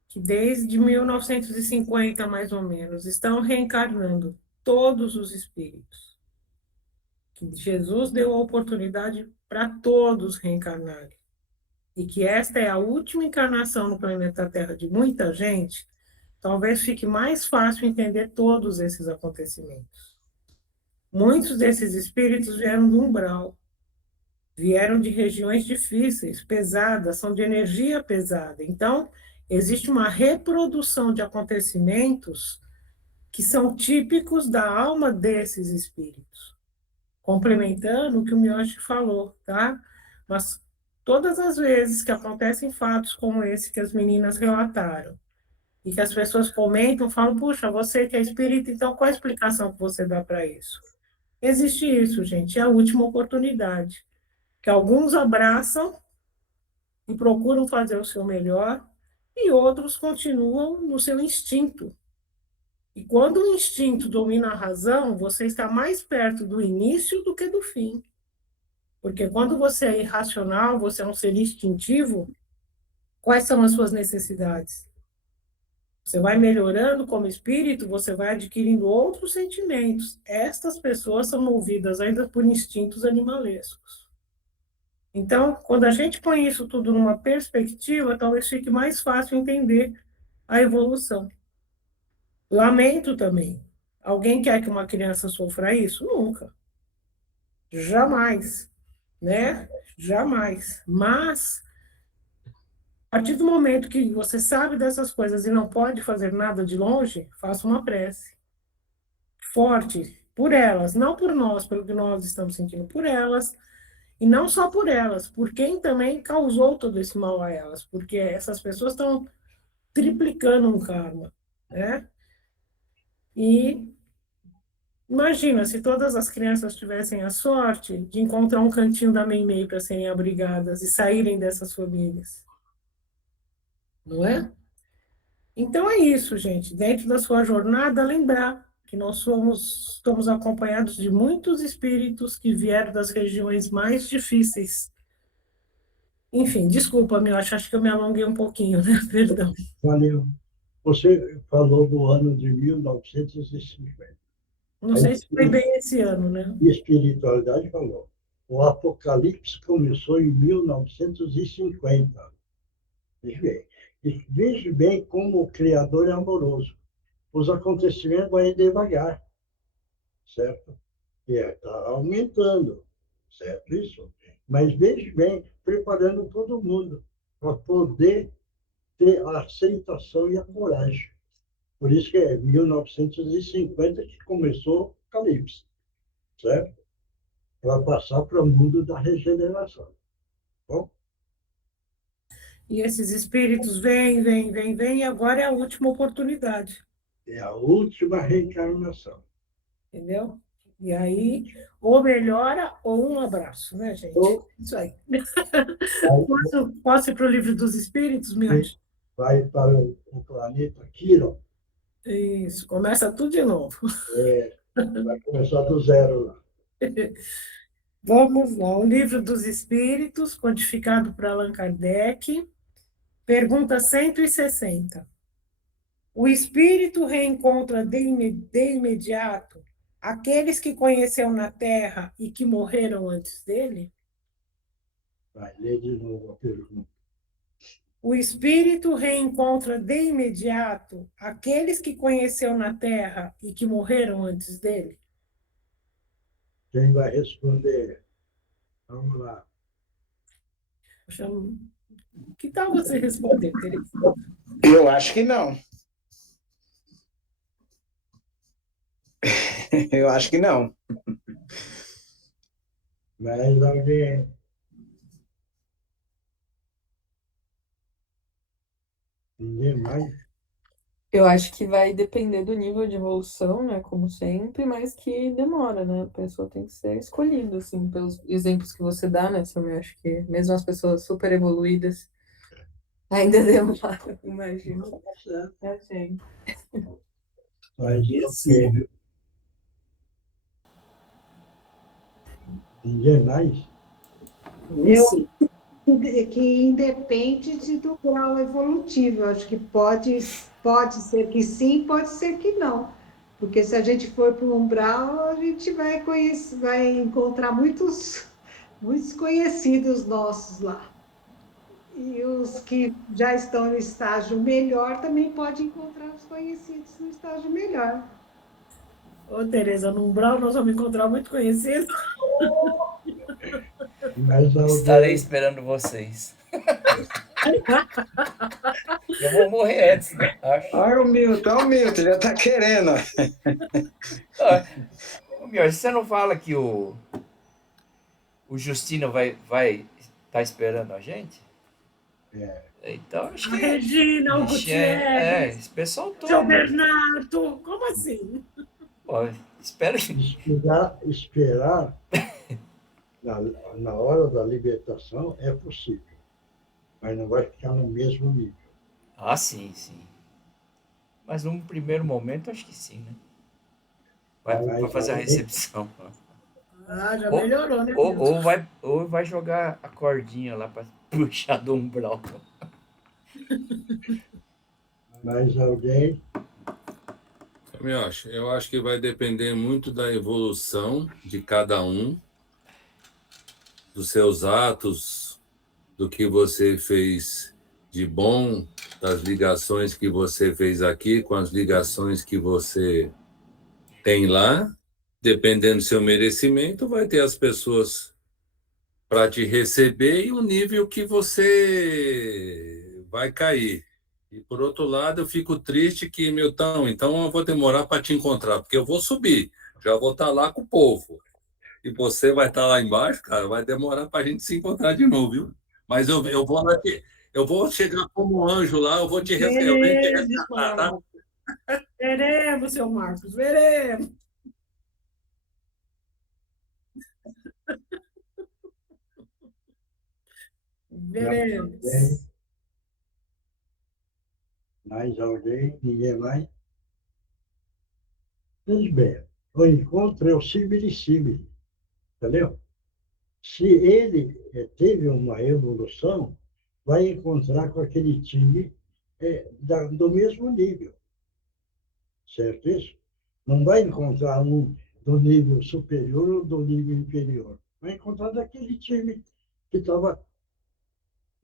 que desde 1950, mais ou menos, estão reencarnando todos os espíritos, que Jesus deu a oportunidade para todos reencarnarem, e que esta é a última encarnação no planeta Terra de muita gente, talvez fique mais fácil entender todos esses acontecimentos. Muitos desses espíritos vieram do umbral, vieram de regiões difíceis, pesadas, são de energia pesada. Então, existe uma reprodução de acontecimentos que são típicos da alma desses espíritos. Complementando o que o Miyoshi falou, tá? Mas todas as vezes que acontecem fatos como esse que as meninas relataram, e que as pessoas comentam, falam, puxa, você que é espírita, então qual a explicação que você dá para isso? Existe isso, gente, é a última oportunidade, que alguns abraçam e procuram fazer o seu melhor, e outros continuam no seu instinto. E quando o instinto domina a razão, você está mais perto do início do que do fim. Porque quando você é irracional, você é um ser instintivo, quais são as suas necessidades? Você vai melhorando como espírito, você vai adquirindo outros sentimentos. Estas pessoas são movidas ainda por instintos animalescos. Então, quando a gente põe isso tudo numa perspectiva, talvez fique mais fácil entender a evolução. Lamento também. Alguém quer que uma criança sofra isso? Nunca. Jamais. Né? Jamais. Mas, a partir do momento que você sabe dessas coisas e não pode fazer nada de longe, faça uma prece forte por elas, não por nós, pelo que nós estamos sentindo, por elas, e não só por elas, por quem também causou todo esse mal a elas, porque essas pessoas estão triplicando um karma, né? E imagina se todas as crianças tivessem a sorte de encontrar um cantinho da Meimei para serem abrigadas e saírem dessas famílias. Não é? Então é isso, gente. Dentro da sua jornada, lembrar que nós estamos acompanhados de muitos espíritos que vieram das regiões mais difíceis. Enfim, desculpa, acho que eu me alonguei um pouquinho, né? Perdão. Valeu. Você falou do ano de 1950. Não sei se foi bem esse ano, né? A espiritualidade falou. O Apocalipse começou em 1950. Veja bem como o Criador é amoroso. Os acontecimentos vão devagar, certo? E está aumentando, certo? Isso. Mas veja bem, preparando todo mundo para poder ter a aceitação e a coragem. Por isso que é 1950 que começou o Apocalipse, certo? Para passar para o mundo da regeneração. Bom? E esses espíritos vêm, e agora é a última oportunidade. É a última reencarnação. Entendeu? E aí, ou melhora ou um abraço, né, gente? Isso aí. Posso ir para o Livro dos Espíritos, me acho? vai para o planeta Quiron. Isso, começa tudo de novo. Vai começar do zero lá. Vamos lá, o Livro dos Espíritos, codificado por Allan Kardec, pergunta 160. O espírito reencontra de imediato aqueles que conheceu na Terra e que morreram antes dele? Vai ler de novo a pergunta. O espírito reencontra de imediato aqueles que conheceu na Terra e que morreram antes dele? Quem vai responder? Vamos lá. Que tal você responder, Teresa? Eu acho que não. Eu acho que não. Mais alguém? Ninguém mais? Eu acho que vai depender do nível de evolução, né? Como sempre, mas que demora, né? A pessoa tem que ser escolhida, assim, pelos exemplos que você dá, né? Eu acho que mesmo as pessoas super evoluídas ainda demoram, imagino. Tá certo. É, sim. Mas ok. Ninguém mais? Eu que independe do grau evolutivo. Eu acho que pode ser que sim, pode ser que não. Porque se a gente for para o umbral, a gente vai encontrar muitos conhecidos nossos lá. E os que já estão no estágio melhor também podem encontrar os conhecidos no estágio melhor. Ô, Tereza, no umbral nós vamos encontrar muito conhecido. Mais Estarei alguém? esperando vocês. Eu vou morrer antes, né? Acho. Olha o Milton, já tá querendo. Ô, meu, você não fala que o Justino vai tá esperando a gente? Então, acho A que Regina, o Gutierrez, esse pessoal seu todo. Bernardo, como assim? Pô, espero que... Esperar na hora da libertação é possível, mas não vai ficar no mesmo nível. Ah, sim, sim. Mas num primeiro momento, acho que sim, né? Vai fazer a recepção. Ah, já Ou, melhorou, né, ou, Milton? ou vai jogar a cordinha lá para puxar do umbral. Mais alguém? Eu acho que vai depender muito da evolução de cada um, dos seus atos, do que você fez de bom, das ligações que você fez aqui com as ligações que você tem lá. Dependendo do seu merecimento, vai ter as pessoas para te receber e o nível que você vai cair. E por outro lado, eu fico triste que, Milton, então eu vou demorar para te encontrar, porque eu vou subir, já vou estar lá com o povo. E você vai estar lá embaixo, cara, vai demorar para a gente se encontrar de novo, viu? Mas eu vou lá, eu vou chegar como anjo lá, eu vou te receber, eu venho te Veremos, resgatar, tá? Marcos. Veremos, seu Marcos, veremos. Veremos. Mais alguém? Ninguém mais? Pois bem, o encontro é o simili-simili, entendeu? Se ele teve uma evolução, vai encontrar com aquele time do mesmo nível, certo isso? Não vai encontrar um do nível superior ou do nível inferior. Vai encontrar daquele time que estava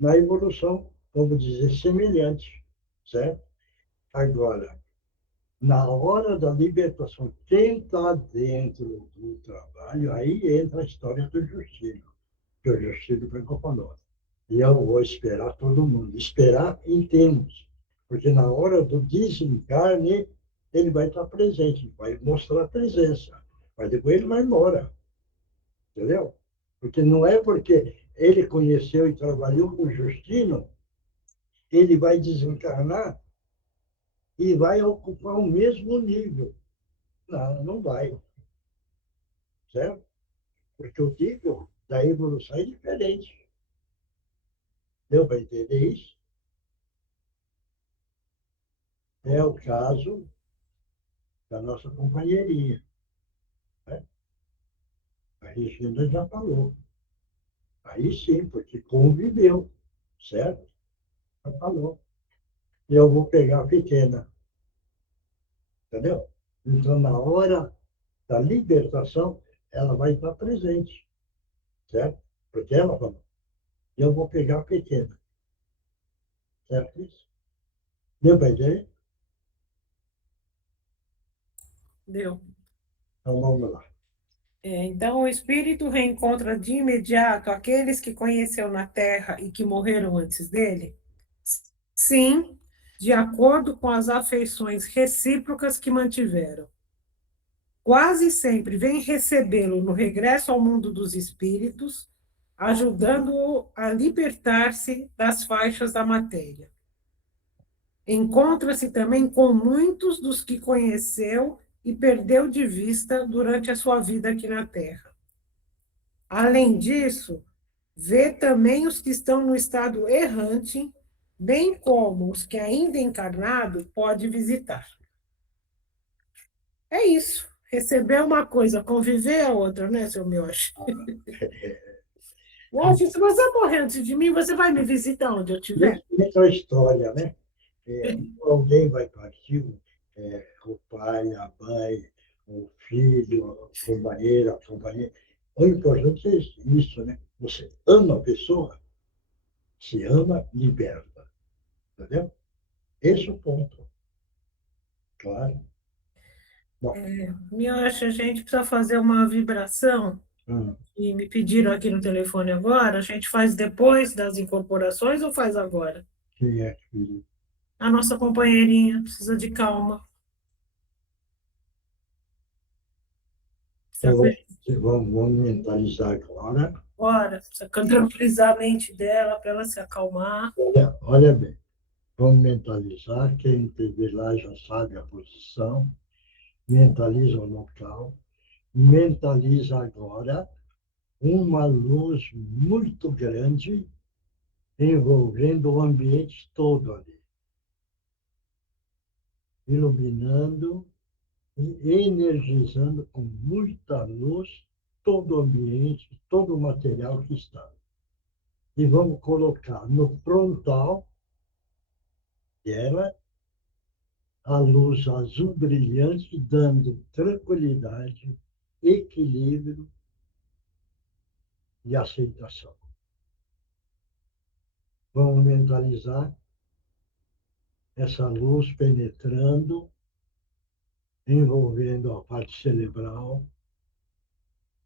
na evolução, vamos dizer, semelhante, certo? Agora, na hora da libertação, quem está dentro do trabalho, aí entra a história do Justino, que o Justino pegou para nós. E eu vou esperar todo mundo. Esperar em termos, porque na hora do desencarne, ele vai estar presente, vai mostrar a presença, mas depois ele vai embora, entendeu? Porque não é porque ele conheceu e trabalhou com o Justino, ele vai desencarnar e vai ocupar o mesmo nível. Não, não vai, certo? Porque o nível da evolução é diferente. Deu para entender isso? É o caso da nossa companheirinha, né? A Regina já falou. Aí sim, porque conviveu, certo? Já falou. E eu vou pegar a pequena, entendeu? Então, na hora da libertação, ela vai estar presente, certo? Porque ela falou, eu vou pegar a pequena, certo? Isso? Deu para entender? Deu. Então, vamos lá. Então, o espírito reencontra de imediato aqueles que conheceu na Terra e que morreram antes dele? Sim, de acordo com as afeições recíprocas que mantiveram. Quase sempre vem recebê-lo no regresso ao mundo dos espíritos, ajudando-o a libertar-se das faixas da matéria. Encontra-se também com muitos dos que conheceu e perdeu de vista durante a sua vida aqui na Terra. Além disso, vê também os que estão no estado errante, bem como os que ainda encarnado pode visitar. É isso. Receber uma coisa, conviver a outra, né, seu Mioshi? Mioshi, se você morrer antes de mim, você vai me visitar onde eu estiver? Outra história, né? Alguém vai partir, o pai, a mãe, o filho, a companheira, a companheira. O importante é isso, né? Você ama a pessoa, se ama, liberta. Entendeu? Esse é o ponto. Claro. Bom, Mioshi, a gente precisa fazer uma vibração, e me pediram aqui no telefone agora, a gente faz depois das incorporações ou faz agora? quem é filho? A nossa companheirinha precisa de calma. Então, vamos mentalizar agora. Bora, precisa tranquilizar a mente dela para ela se acalmar. Olha bem, vamos mentalizar. Quem esteve lá já sabe a posição. Mentaliza o local. Mentaliza agora uma luz muito grande envolvendo o ambiente todo ali, iluminando e energizando com muita luz todo o ambiente, todo o material que está. E vamos colocar no frontal dela a luz azul brilhante, dando tranquilidade, equilíbrio e aceitação. Vamos mentalizar essa luz penetrando, envolvendo a parte cerebral.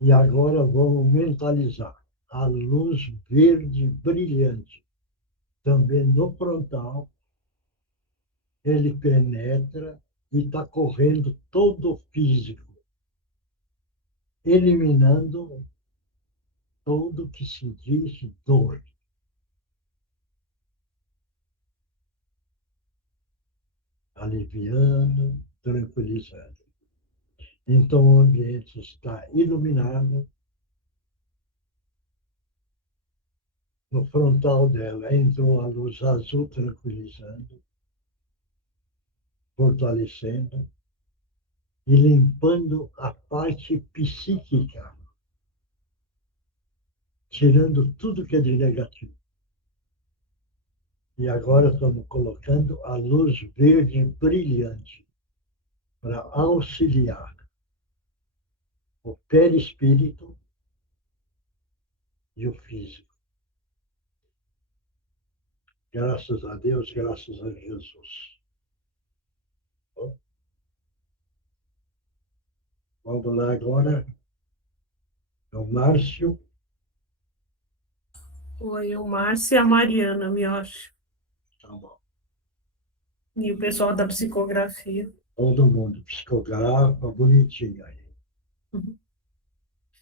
E agora vamos mentalizar a luz verde brilhante, também no frontal. Ele penetra e está correndo todo o físico, eliminando tudo que se diz dor. Aliviando, tranquilizando. Então o ambiente está iluminado. No frontal dela entrou a luz azul tranquilizando, fortalecendo e limpando a parte psíquica, tirando tudo que é de negativo. E agora estamos colocando a luz verde brilhante para auxiliar o perispírito e o físico. Graças a Deus, graças a Jesus. Vamos lá agora. É o Márcio. Oi, o Márcio e a Mariana, Mioshi. Tá bom. E o pessoal da psicografia. Todo mundo psicografa, bonitinho aí. Uhum.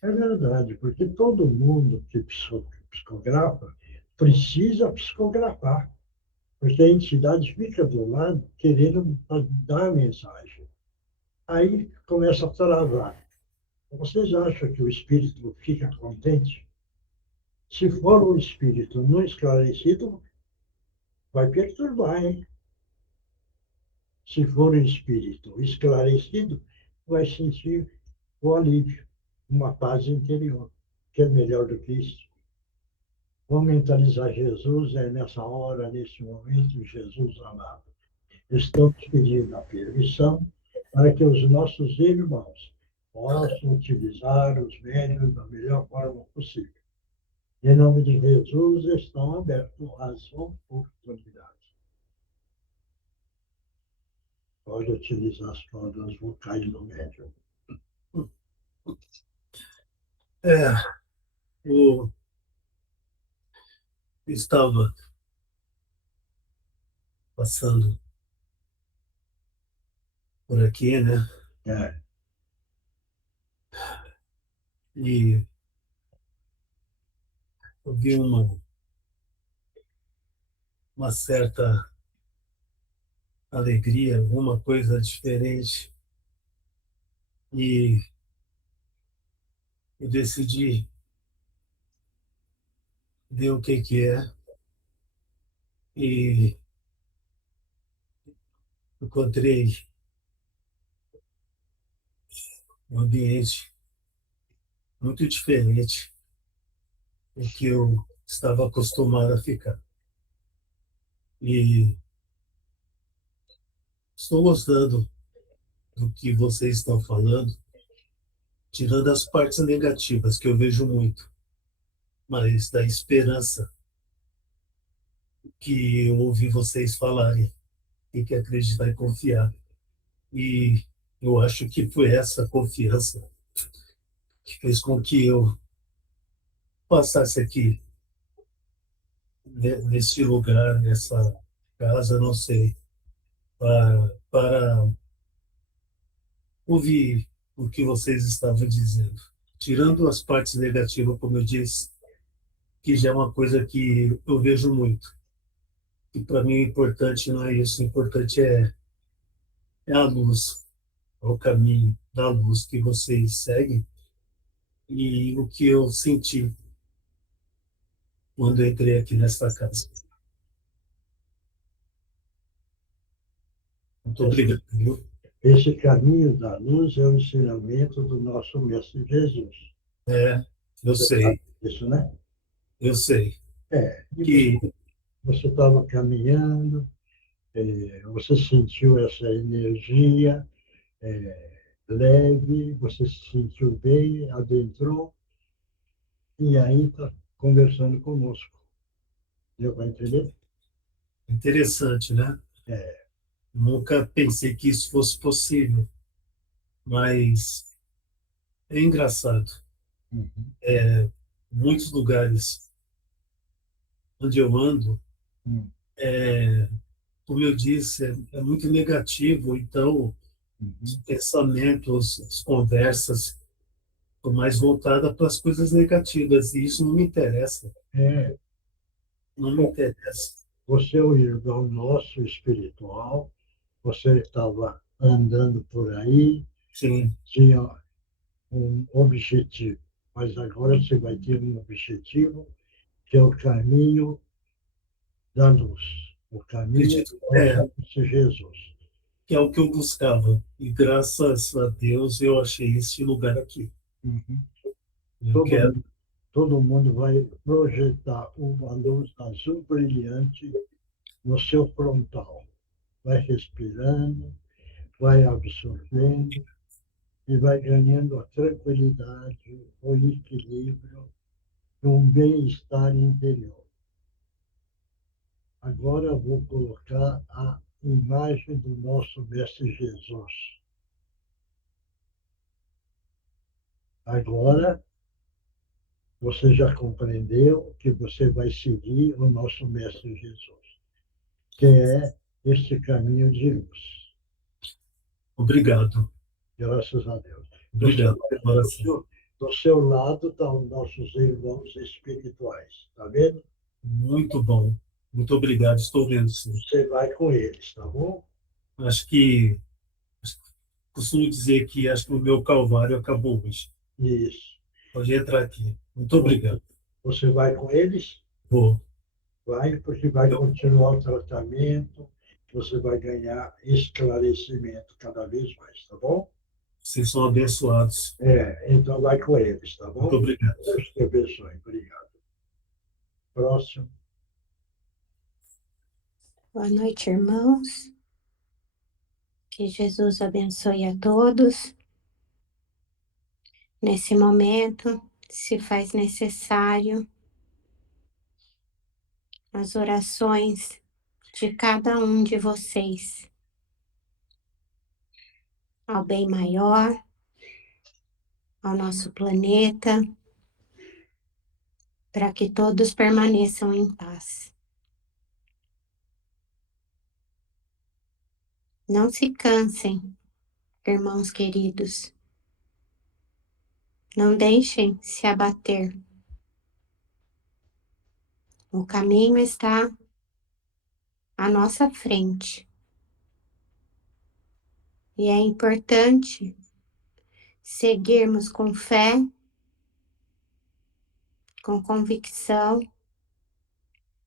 É verdade, porque todo mundo que psicografa precisa psicografar, porque a entidade fica do lado querendo dar a mensagem. Aí começa a travar. Vocês acham que o espírito fica contente? Se for um espírito não esclarecido, vai perturbar, hein? Se for um espírito esclarecido, vai sentir o alívio, uma paz interior, que é melhor do que isso. Vamos mentalizar Jesus, nessa hora, nesse momento, Jesus amado. Estamos pedindo a permissão para que os nossos irmãos possam utilizar os meios da melhor forma possível. Em nome de Jesus, estão abertas as oportunidades. Pode utilizar as cordas vocais no médium. Eu estava passando por aqui, né? E eu vi uma certa alegria, alguma coisa diferente. E eu decidi ver o que é. E encontrei um ambiente muito diferente do que eu estava acostumado a ficar. E estou gostando do que vocês estão falando, tirando as partes negativas, que eu vejo muito, mas da esperança que eu ouvi vocês falarem, tem que acreditar e confiar. E eu acho que foi essa confiança que fez com que eu passasse aqui, nesse lugar, nessa casa, não sei, para ouvir o que vocês estavam dizendo. Tirando as partes negativas, como eu disse, que já é uma coisa que eu vejo muito. E para mim o importante não é isso, o importante é a luz, é o caminho da luz que vocês seguem. E o que eu senti quando eu entrei aqui nesta casa. Muito obrigado, viu? Esse caminho da luz é o ensinamento do nosso Mestre Jesus. Eu sei. Isso, né? Eu sei. Que você estava caminhando, você sentiu essa energia leve, você se sentiu bem, adentrou, e aí está conversando conosco. Deu para entender? Interessante, né? Nunca pensei que isso fosse possível, mas é engraçado. Muitos lugares onde eu ando, como eu disse, é muito negativo, então os pensamentos, as conversas estão mais voltadas para as coisas negativas, e isso não me interessa. Não me interessa. Você é o irmão nosso espiritual, você estava andando por aí, Sim. tinha um objetivo, mas agora você vai ter um objetivo, que é o caminho da luz, o caminho de Jesus. Que é o que eu buscava, e graças a Deus eu achei esse lugar aqui. Todo mundo vai projetar uma luz azul brilhante no seu frontal. Vai respirando, vai absorvendo e vai ganhando a tranquilidade, o equilíbrio, um bem-estar interior. Agora eu vou colocar a imagem do nosso Mestre Jesus. Agora, você já compreendeu que você vai seguir o nosso Mestre Jesus, que é este caminho de luz. Obrigado. Graças a Deus. Obrigado. Do seu lado estão nossos irmãos espirituais, está vendo? Muito bom. Muito obrigado, estou vendo sim. Você vai com eles, tá bom? Costumo dizer que acho que o meu calvário acabou hoje. Isso. Pode entrar aqui. Muito obrigado. Você vai com eles? Vou. Vai, porque vai continuar o tratamento, você vai ganhar esclarecimento cada vez mais, tá bom? Vocês são abençoados. Então vai com eles, tá bom? Muito obrigado. Deus te abençoe. Obrigado. Próximo. Boa noite, irmãos. Que Jesus abençoe a todos. Nesse momento, se faz necessário as orações de cada um de vocês ao bem maior, ao nosso planeta, para que todos permaneçam em paz. Não se cansem, irmãos queridos. Não deixem se abater. O caminho está à nossa frente. E é importante seguirmos com fé, com convicção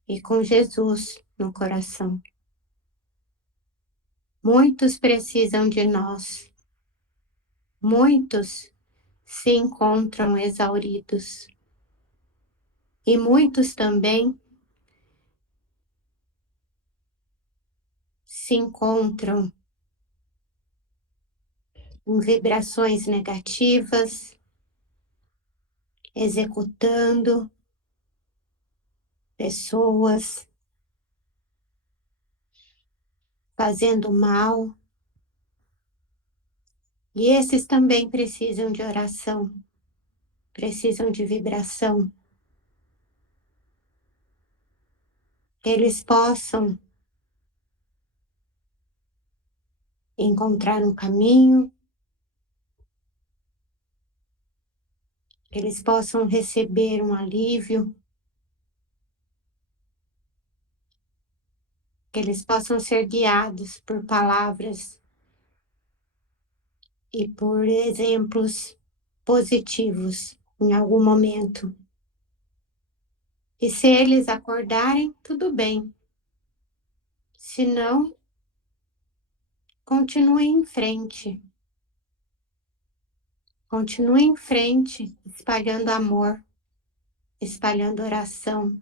e com Jesus no coração. Muitos precisam de nós. Muitos se encontram exauridos. E muitos também se encontram em vibrações negativas, executando pessoas, fazendo mal. E esses também precisam de oração, precisam de vibração. Que eles possam encontrar um caminho, que eles possam receber um alívio, que eles possam ser guiados por palavras e por exemplos positivos em algum momento. E se eles acordarem, tudo bem. Se não, continue em frente. Continue em frente, espalhando amor, espalhando oração,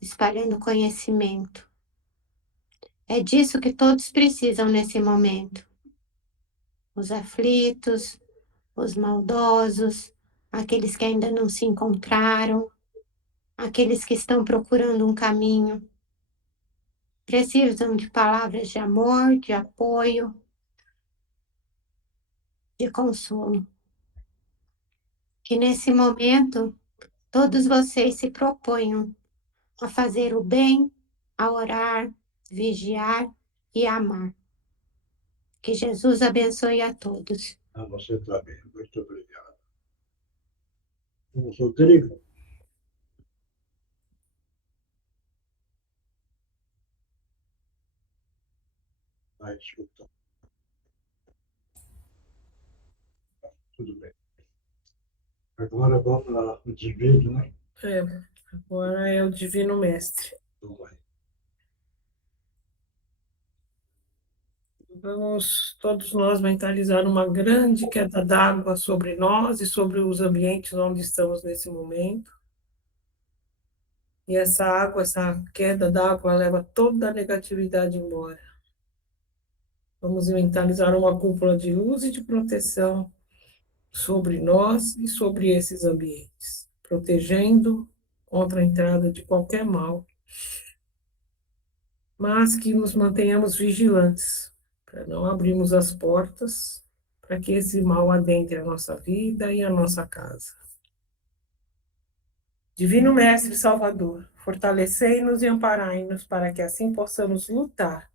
espalhando conhecimento. É disso que todos precisam nesse momento. Os aflitos, os maldosos, aqueles que ainda não se encontraram, aqueles que estão procurando um caminho. Precisam de palavras de amor, de apoio, de consolo. Que nesse momento, todos vocês se proponham a fazer o bem, a orar, vigiar e amar. Que Jesus abençoe a todos. A você também. Muito obrigado. O Rodrigo. Vai escutar. Tudo bem. Agora vamos lá, o divino, né? Agora é o Divino Mestre. Então vai. Vamos todos nós mentalizar uma grande queda d'água sobre nós e sobre os ambientes onde estamos nesse momento. E essa água, essa queda d'água leva toda a negatividade embora. Vamos mentalizar uma cúpula de luz e de proteção sobre nós e sobre esses ambientes, protegendo contra a entrada de qualquer mal, mas que nos mantenhamos vigilantes, para não abrirmos as portas para que esse mal adentre a nossa vida e a nossa casa. Divino Mestre Salvador, fortalecei-nos e amparai-nos para que assim possamos lutar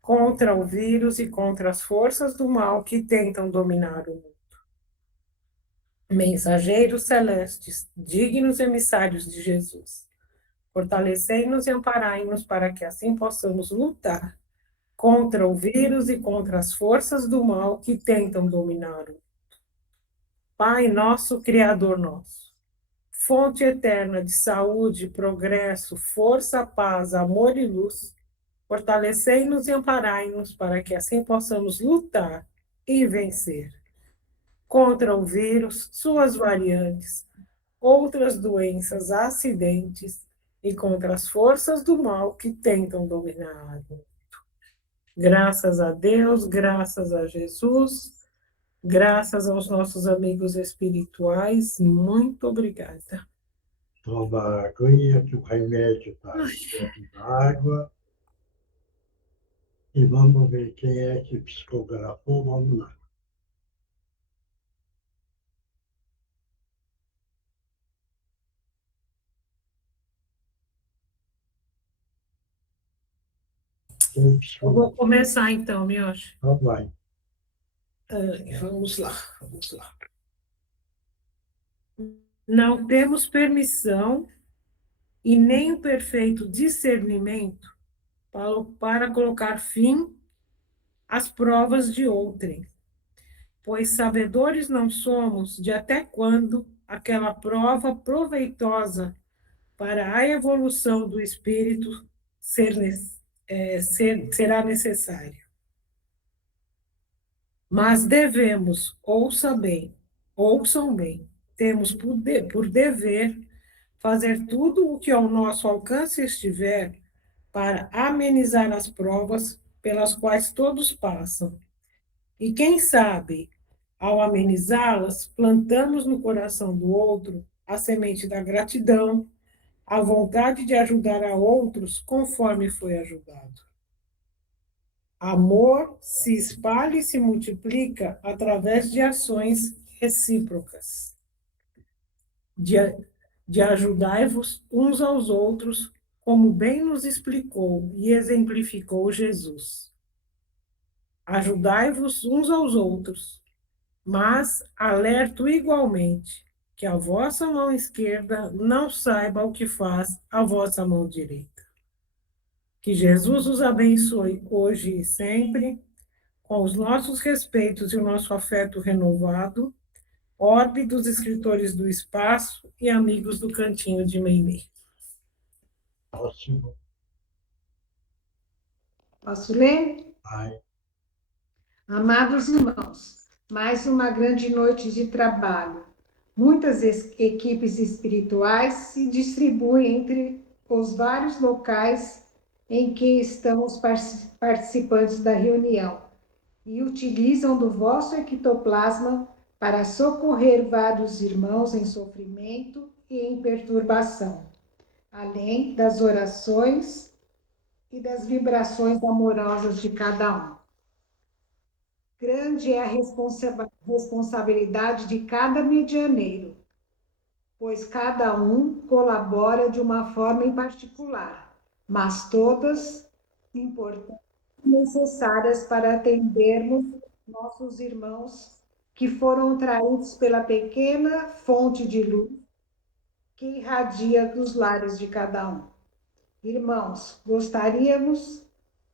contra o vírus e contra as forças do mal que tentam dominar o mundo. Mensageiros celestes, dignos emissários de Jesus, fortalecei-nos e amparai-nos para que assim possamos lutar contra o vírus e contra as forças do mal que tentam dominar o mundo. Pai nosso, Criador nosso, fonte eterna de saúde, progresso, força, paz, amor e luz, Fortalecei-nos e amparai-nos para que assim possamos lutar e vencer contra o vírus, suas variantes, outras doenças, acidentes e contra as forças do mal que tentam dominar. Graças a Deus, graças a Jesus, graças aos nossos amigos espirituais, muito obrigada. Toma a aguinha, que o remédio está dentro da água. E vamos ver quem é que psicografou. Vamos lá. Quem Eu psicografou? vou começar então, Miocha. Então vai. Vamos lá. Não temos permissão e nem o perfeito discernimento para colocar fim às provas de outrem, pois sabedores não somos de até quando aquela prova proveitosa para a evolução do espírito será necessária. Mas devemos, ouçam bem, temos por dever fazer tudo o que ao nosso alcance estiver para amenizar as provas pelas quais todos passam. E quem sabe, ao amenizá-las, plantamos no coração do outro a semente da gratidão, a vontade de ajudar a outros conforme foi ajudado. Amor se espalha e se multiplica através de ações recíprocas, de ajudai-vos uns aos outros, como bem nos explicou e exemplificou Jesus. Ajudai-vos uns aos outros, mas alerto igualmente que a vossa mão esquerda não saiba o que faz a vossa mão direita. Que Jesus os abençoe hoje e sempre, com os nossos respeitos e o nosso afeto renovado, orbe dos escritores do espaço e amigos do Cantinho de Meimei. Próximo. Posso ler? Vai. Amados irmãos, mais uma grande noite de trabalho. Muitas equipes espirituais se distribuem entre os vários locais em que estão os participantes da reunião e utilizam do vosso ectoplasma para socorrer vários irmãos em sofrimento e em perturbação, além das orações e das vibrações amorosas de cada um. Grande é a responsabilidade de cada medianeiro, pois cada um colabora de uma forma em particular, mas todas importantes e necessárias para atendermos nossos irmãos que foram traídos pela pequena fonte de luz que irradia dos lares de cada um. Irmãos, gostaríamos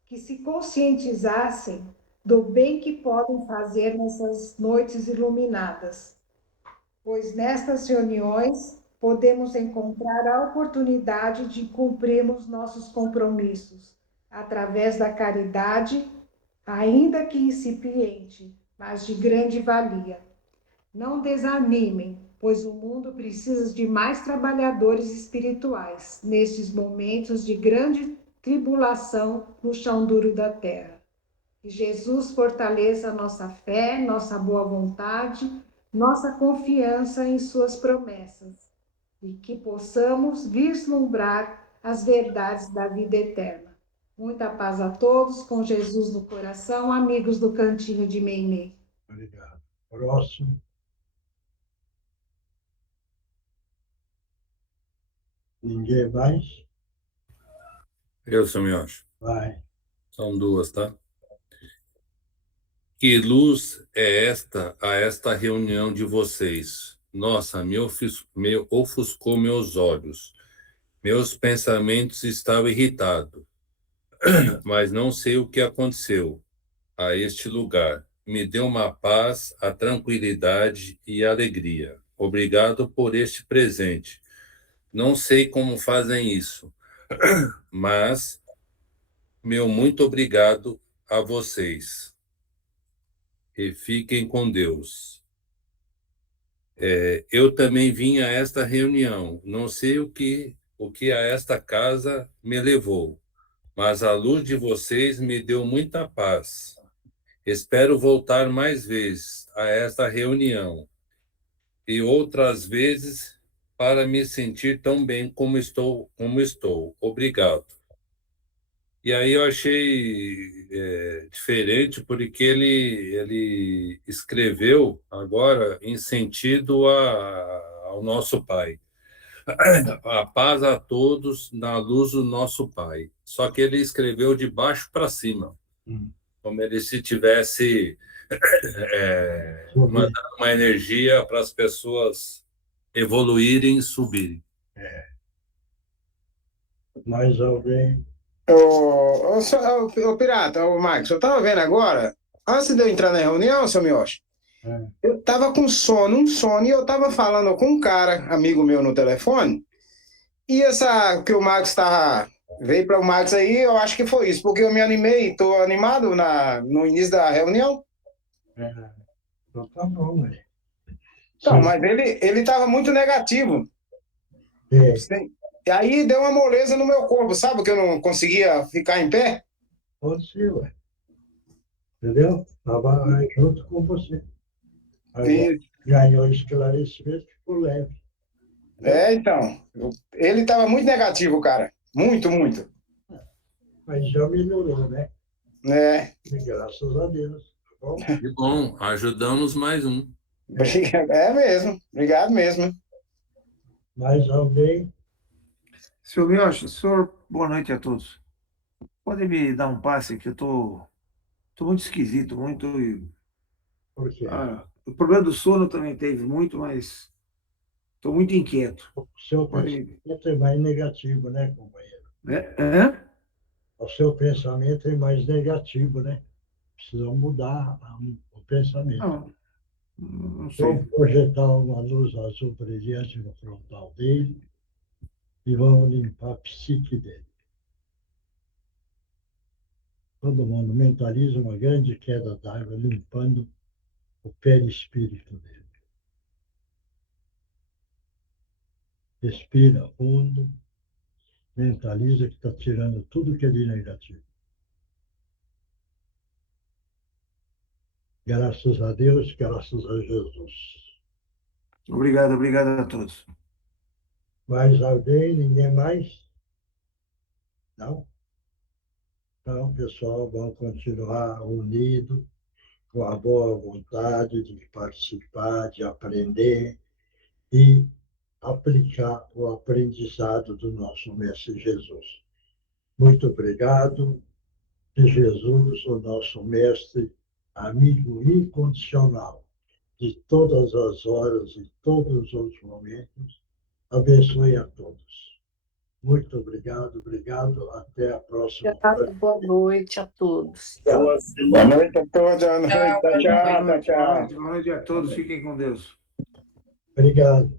que se conscientizassem do bem que podem fazer nessas noites iluminadas, pois nestas reuniões podemos encontrar a oportunidade de cumprirmos nossos compromissos através da caridade, ainda que incipiente, mas de grande valia. Não desanimem, pois o mundo precisa de mais trabalhadores espirituais nestes momentos de grande tribulação no chão duro da terra. Que Jesus fortaleça nossa fé, nossa boa vontade, nossa confiança em suas promessas e que possamos vislumbrar as verdades da vida eterna. Muita paz a todos, com Jesus no coração, amigos do Cantinho de Meimei. Obrigado. Próximo. Ninguém mais? Eu, seu Miocha. Vai. São duas, tá? Que luz é esta a esta reunião de vocês? Nossa, me ofuscou meus olhos. Meus pensamentos estavam irritados, mas não sei o que aconteceu a este lugar. Me deu uma paz, a tranquilidade e a alegria. Obrigado por este presente. Não sei como fazem isso, mas Meu muito obrigado a vocês. E fiquem com Deus. Eu também vim a esta reunião. Não sei o que a esta casa me levou, mas a luz de vocês me deu muita paz. Espero voltar mais vezes a esta reunião e outras vezes para me sentir tão bem como estou. Obrigado. E aí eu achei diferente, porque ele escreveu agora em sentido ao nosso Pai. A paz a todos na luz do nosso Pai. Só que ele escreveu de baixo para cima, como ele se tivesse mandando uma energia para as pessoas evoluírem e subirem. Mais alguém? Ô, Pirata, ô, Marcos, eu estava vendo agora, antes de eu entrar na reunião, seu Mioshi, eu estava com um sono, e eu estava falando com um cara, amigo meu, no telefone, e essa que o Marcos veio para o Marcos aí, eu acho que foi isso, porque eu me animei, estou animado no início da reunião. Então tá bom, velho. Então, mas ele estava muito negativo. E aí deu uma moleza no meu corpo, sabe? Que eu não conseguia ficar em pé. Pode ser, ué. Entendeu? Estava junto com você. Agora, ganhou esclarecimento, ficou leve. Então. Ele estava muito negativo, cara. Muito, muito. Mas já melhorou, né? E graças a Deus. Tá bom? Que bom, ajudamos mais um. É mesmo. Obrigado mesmo. Mais alguém? Seu Mioshi, senhor, boa noite a todos. Pode me dar um passe aqui? Eu tô muito esquisito, muito. Por quê? O problema do sono também teve muito, mas estou muito inquieto. O seu pensamento é mais negativo, né, companheiro? O seu pensamento é mais negativo, né? Precisa mudar o pensamento. Não sei. Vamos projetar uma luz azul brilhante no frontal dele e vamos limpar a psique dele. Todo mundo mentaliza uma grande queda d'água limpando o perispírito dele. Respira fundo, mentaliza que está tirando tudo que é de negativo. Graças a Deus, graças a Jesus. Obrigado a todos. Mais alguém? Ninguém mais? Não? Então, pessoal, vamos continuar unidos, com a boa vontade de participar, de aprender e aplicar o aprendizado do nosso Mestre Jesus. Muito obrigado. Que Jesus, o nosso Mestre, amigo incondicional, de todas as horas e todos os momentos, abençoe a todos. Muito obrigado. Até a próxima. Boa noite a todos. Boa noite a todos. Tchau. Boa noite a todos. Fiquem com Deus. Obrigado.